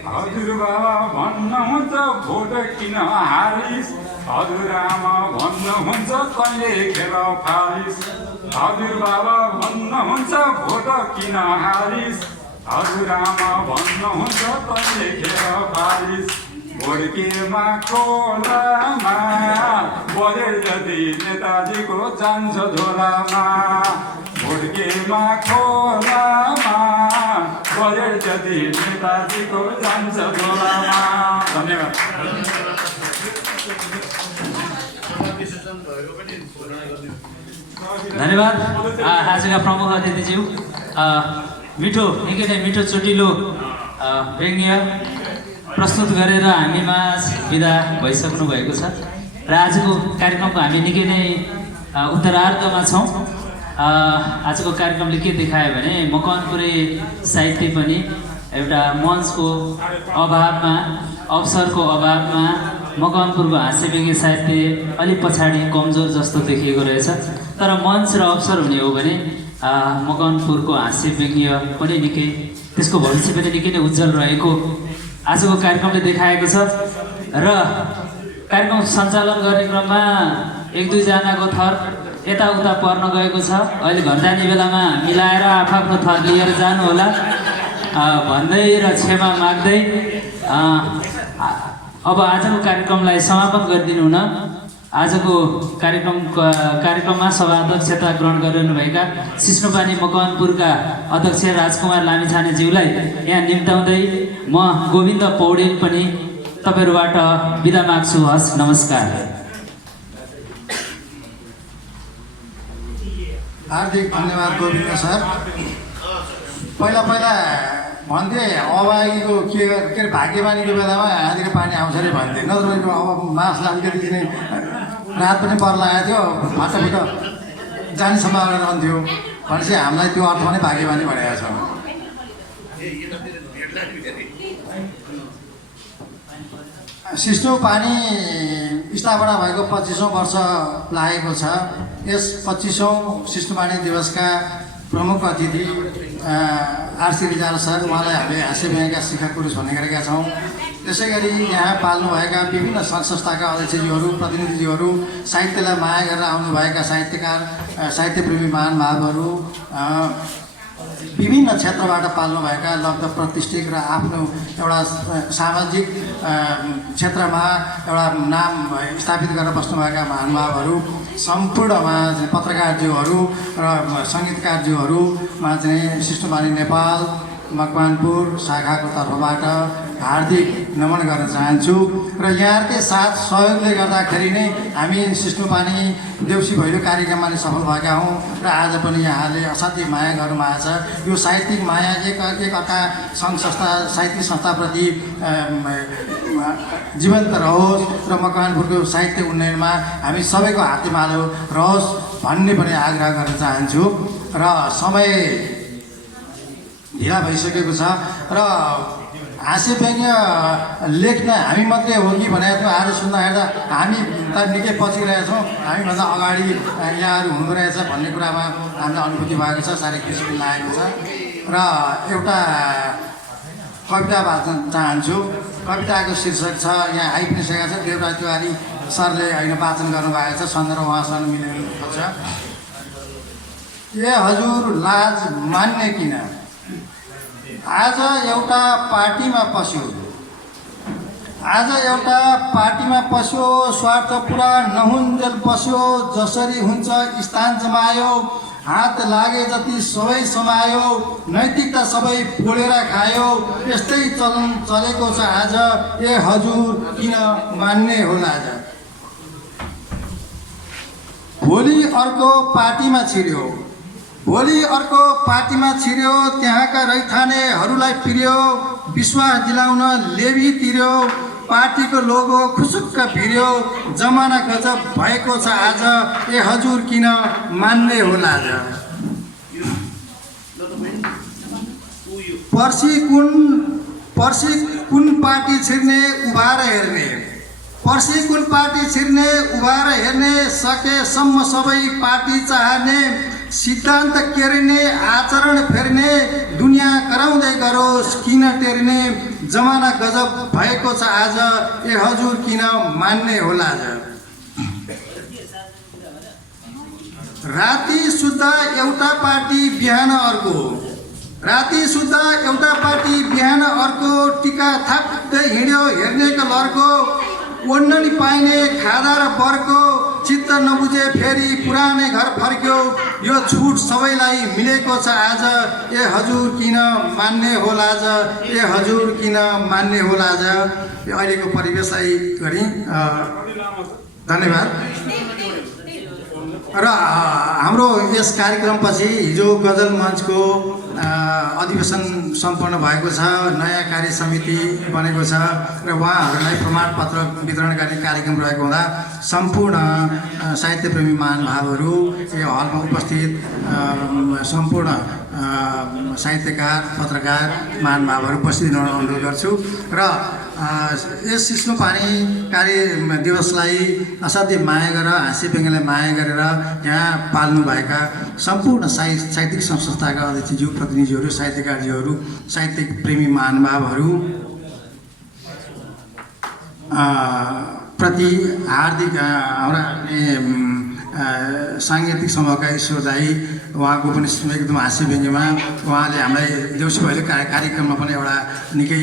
हजुरबाबा भन्नुहुन्छ भोट किन हारिस, हजुरआमा भन्नुहुन्छ तैँले खेल फालिस। हजुरबाबा भन्नुहुन्छ भोट किन हारिस, हजुरआमा भन्नुहुन्छ तैँले खेल फालिस। भोर्केमा खोलामा बजेर जति नेताजीको जान्छ झोलामा, भोर्केमा खोलामा बजेर जति नेताजीको जान्छ झोलामा। धन्यवाद। धन्यवाद आजका प्रमुख अतिथिज्यू। मिठो निकै नै मिठो चुटिलो व्यङ्ग्य प्रस्तुत गरेर हामीमा विदा भइसक्नु भएको छ र आजको कार्यक्रमको हामी निकै नै उत्तरार्धमा छौँ। आजको कार्यक्रमले के देखायो भने मकवानपुरे साहित्य पनि एउटा मञ्चको अभावमा, अवसरको अभावमा मकवानपुरको हाँस्य व्यङ्ग्य साहित्य अलिक पछाडि कमजोर जस्तो देखिएको रहेछ। तर मञ्च र अवसर हुने हो भने मकवानपुरको हाँस्य व्यङ्ग्य पनि निकै, त्यसको भविष्य पनि निकै नै उज्जवल रहेको आजको कार्यक्रमले देखाएको छ। र कार्यक्रम सञ्चालन गर्ने क्रममा एक दुईजनाको थर यताउता पर्न गएको छ। अहिले घन्टानी बेलामा मिलाएर आफ्नो थर लिएर जानुहोला भन्दै र क्षमा माग्दै अब आजको कार्यक्रमलाई समापन गरिदिनु हुन आजको कार्यक्रममा सभा अध्यक्षता ग्रहण गरिरहनुभएका सिस्नुपानी मकवानपुरका अध्यक्ष राजकुमार लामिछानेज्यूलाई यहाँ निम्ताउँदै म गोविन्द पौडेल पनि तपाईँहरूबाट बिदा माग्छु। हस्, नमस्कार। हार्दिक धन्यवाद गोविन्द सर। पहिला भन्थे अभागीको के अरे भाग्यमानीको बेलामा आँधीको पानी आउँछ अरे भन्थे, नत्र अब मासलाई अलिकति चाहिँ रात पनि पर लागेको थियो, फाटाफुट जाने सम्भावना रहन्थ्यो भनेपछि हामीलाई त्यो अर्थमा नै भाग्यमानी भनेको छ। सिस्नु पानी स्थापना भएको 25औं वर्ष लागेको छ। यस 25औं सिस्नु पानी दिवसका प्रमुख अतिथि आरसी रिजाल सर, उहाँलाई हामीले हाँस्य व्यङ्ग्यका शिखर पुरुष भन्ने गरेका छौँ। त्यसै गरी यहाँ पाल्नुभएका विभिन्न सङ्घ संस्थाका अध्यक्षज्यूहरू, प्रतिनिधिज्यूहरू, साहित्यलाई माया गरेर आउनुभएका साहित्यकार, साहित्यप्रेमी महानुभावहरू, विभिन्न क्षेत्रबाट पाल्नुभएका लब्ध प्रतिष्ठित र आफ्नो एउटा सामाजिक क्षेत्रमा एउटा नाम स्थापित गरेर बस्नुभएका महानुभावहरू, सम्पूर्णमा पत्रकारज्यूहरू र सङ्गीतकारज्यूहरूमा चाहिँ सिस्नुपानी नेपाल मकवानपुर शाखाको तर्फबाट हार्दिक नमन गर्न चाहन्छु। र यहाँकै साथ सहयोगले गर्दाखेरि नै हामी सिस्नुपानी देउसी भैलो कार्यक्रममा नै सफल भएका हौँ र आज पनि यहाँले असाध्यै माया गर्नुभएको छ। यो साहित्यिक माया एकअर्का सङ्घ संस्था, साहित्यिक संस्थाप्रति जीवन्त रहोस् र मकवानपुरको साहित्य उन्नयनमा हामी सबैको हातेमालो रहोस् भन्ने पनि आग्रह गर्न चाहन्छु। र समय ढिला भइसकेको छ र हाँस्य व्यङ्ग्य लेख्न हामी मात्रै हो कि भनेको थियो। आज सुन्दा हेर्दा हामी त निकै पछिरहेछौँ, हामीभन्दा अगाडि यहाँहरू हुँदो रहेछ भन्ने कुरामा हामीलाई अनुभूति भएको छ, साह्रै खुसी पनि लागेको छ। र एउटा कविता वाचन चाहन्छु। कविताको शीर्षक छ, यहाँ आइ पनि सकेको छ, देवराज तिवारी सरले होइन वाचन गर्नुभएको छ, सन्दर्भ उहाँसँग मिलेर छ। ए हजुर लाज मान्ने किन, आज एउटा पार्टीमा पस्यो, स्वार्थ पुरा नहुन्जेल बस्यो, जसरी हुन्छ स्थान जमायो, हात लागे जति सबै समायो, नैतिकता सबै पोलेर खायो। यस्तै चलन चलेको छ आज, ए हजुर किन मान्ने होला आज। भोलि अर्को पार्टीमा छिर्यो, भोलि अर्को पार्टीमा छिर्यो, त्यहाँका रैथानेहरूलाई पिर्यो, विश्वास दिलाउन लेबी तिर्यो, पार्टीको लोगो खुसुक्क भिर्यो। जमाना गजब भएको छ आज, ए हजुर किन मान्ने होला आज। पर्सि कुन पार्टी छिर्ने उभाएर हेर्ने, पर्सि कुन पार्टी छिर्ने उभाएर हेर्ने, सकेसम्म सबै पार्टी चाहने, सिद्धान्त केर्ने आचरण फेर्ने, दुनियाँ कराउँदै गरोस् किन टेर्ने। जमाना गजब भएको छ आज, ए हजुर किन मान्ने होला आज। राति सुत्दा एउटा पार्टी बिहान अर्को, राति सुत्दा एउटा पार्टी बिहान अर्को, टिका थाप्दै हिँड्यो हेर्नेको लर्को, ओढ्न पाइने खादा र बर्को, चित्त नबुझे फेरि पुरानै घर फर्क्यो। यो छुट सबैलाई मिलेको छ आज, ए हजुर किन मान्ने होला आज, ए हजुर किन मान्ने होला आज। अहिलेको परिवेशलाई गरी धन्यवाद। र हाम्रो यस कार्यक्रमपछि हिजो गजल मञ्चको अधिवेशन सम्पन्न भएको छ, नयाँ कार्य समिति बनेको छ र उहाँहरूलाई प्रमाणपत्र वितरण गर्ने कार्यक्रम रहेको हुँदा सम्पूर्ण साहित्यप्रेमी महानुभावहरू यो हलमा उपस्थित सम्पूर्ण साहित्यकार पत्रकार महानुभावहरू उपस्थित हुन अनुरोध गर्छु। र यस सिस्नुपानी कार्य दिवसलाई असाध्यै माया गरेर, हाँसी व्यङ्ग्यलाई माया गरेर यहाँ पाल्नुभएका सम्पूर्ण साहित्यिक संस्थाका अध्यक्षज्यू, प्रतिनिधिहरू, साहित्यकारज्यूहरू, साहित्यिक प्रेमी महानुभावहरू प्रति हार्दिक हाम्रा साङ्गीतिक समूहका ईश्वर दाई, उहाँको पनि एकदम हाँस्य व्यङ्ग्यमा उहाँले हामीलाई देउसी भैलो कार्यक्रममा पनि एउटा निकै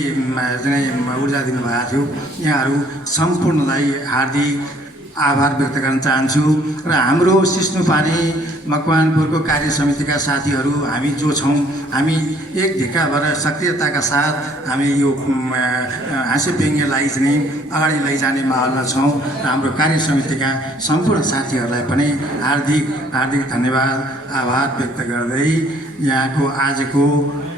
ऊर्जा दिनुभएको थियो। यहाँहरू सम्पूर्णलाई हार्दिक आभार व्यक्त गर्न चाहन्छु। र हाम्रो सिस्नुपानी मकवानपुरको कार्य समितिका साथीहरू हामी जो छौँ, हामी एक ढिक्का भएर सक्रियताका साथ हामी यो हाँस्य व्यङ्ग्यलाई चाहिँ अगाडि लैजाने माहौलमा छौँ। र हाम्रो कार्य समितिका सम्पूर्ण साथीहरूलाई पनि हार्दिक हार्दिक धन्यवाद आभार व्यक्त गर्दै यहाँको आजको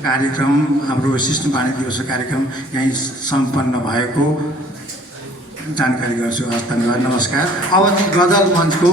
कार्यक्रम, हाम्रो सिस्नुपानी दिवसको कार्यक्रम यहीँ सम्पन्न भएको जानकारी गर्छु। हस्, धन्यवाद, नमस्कार। अब गजल मञ्चको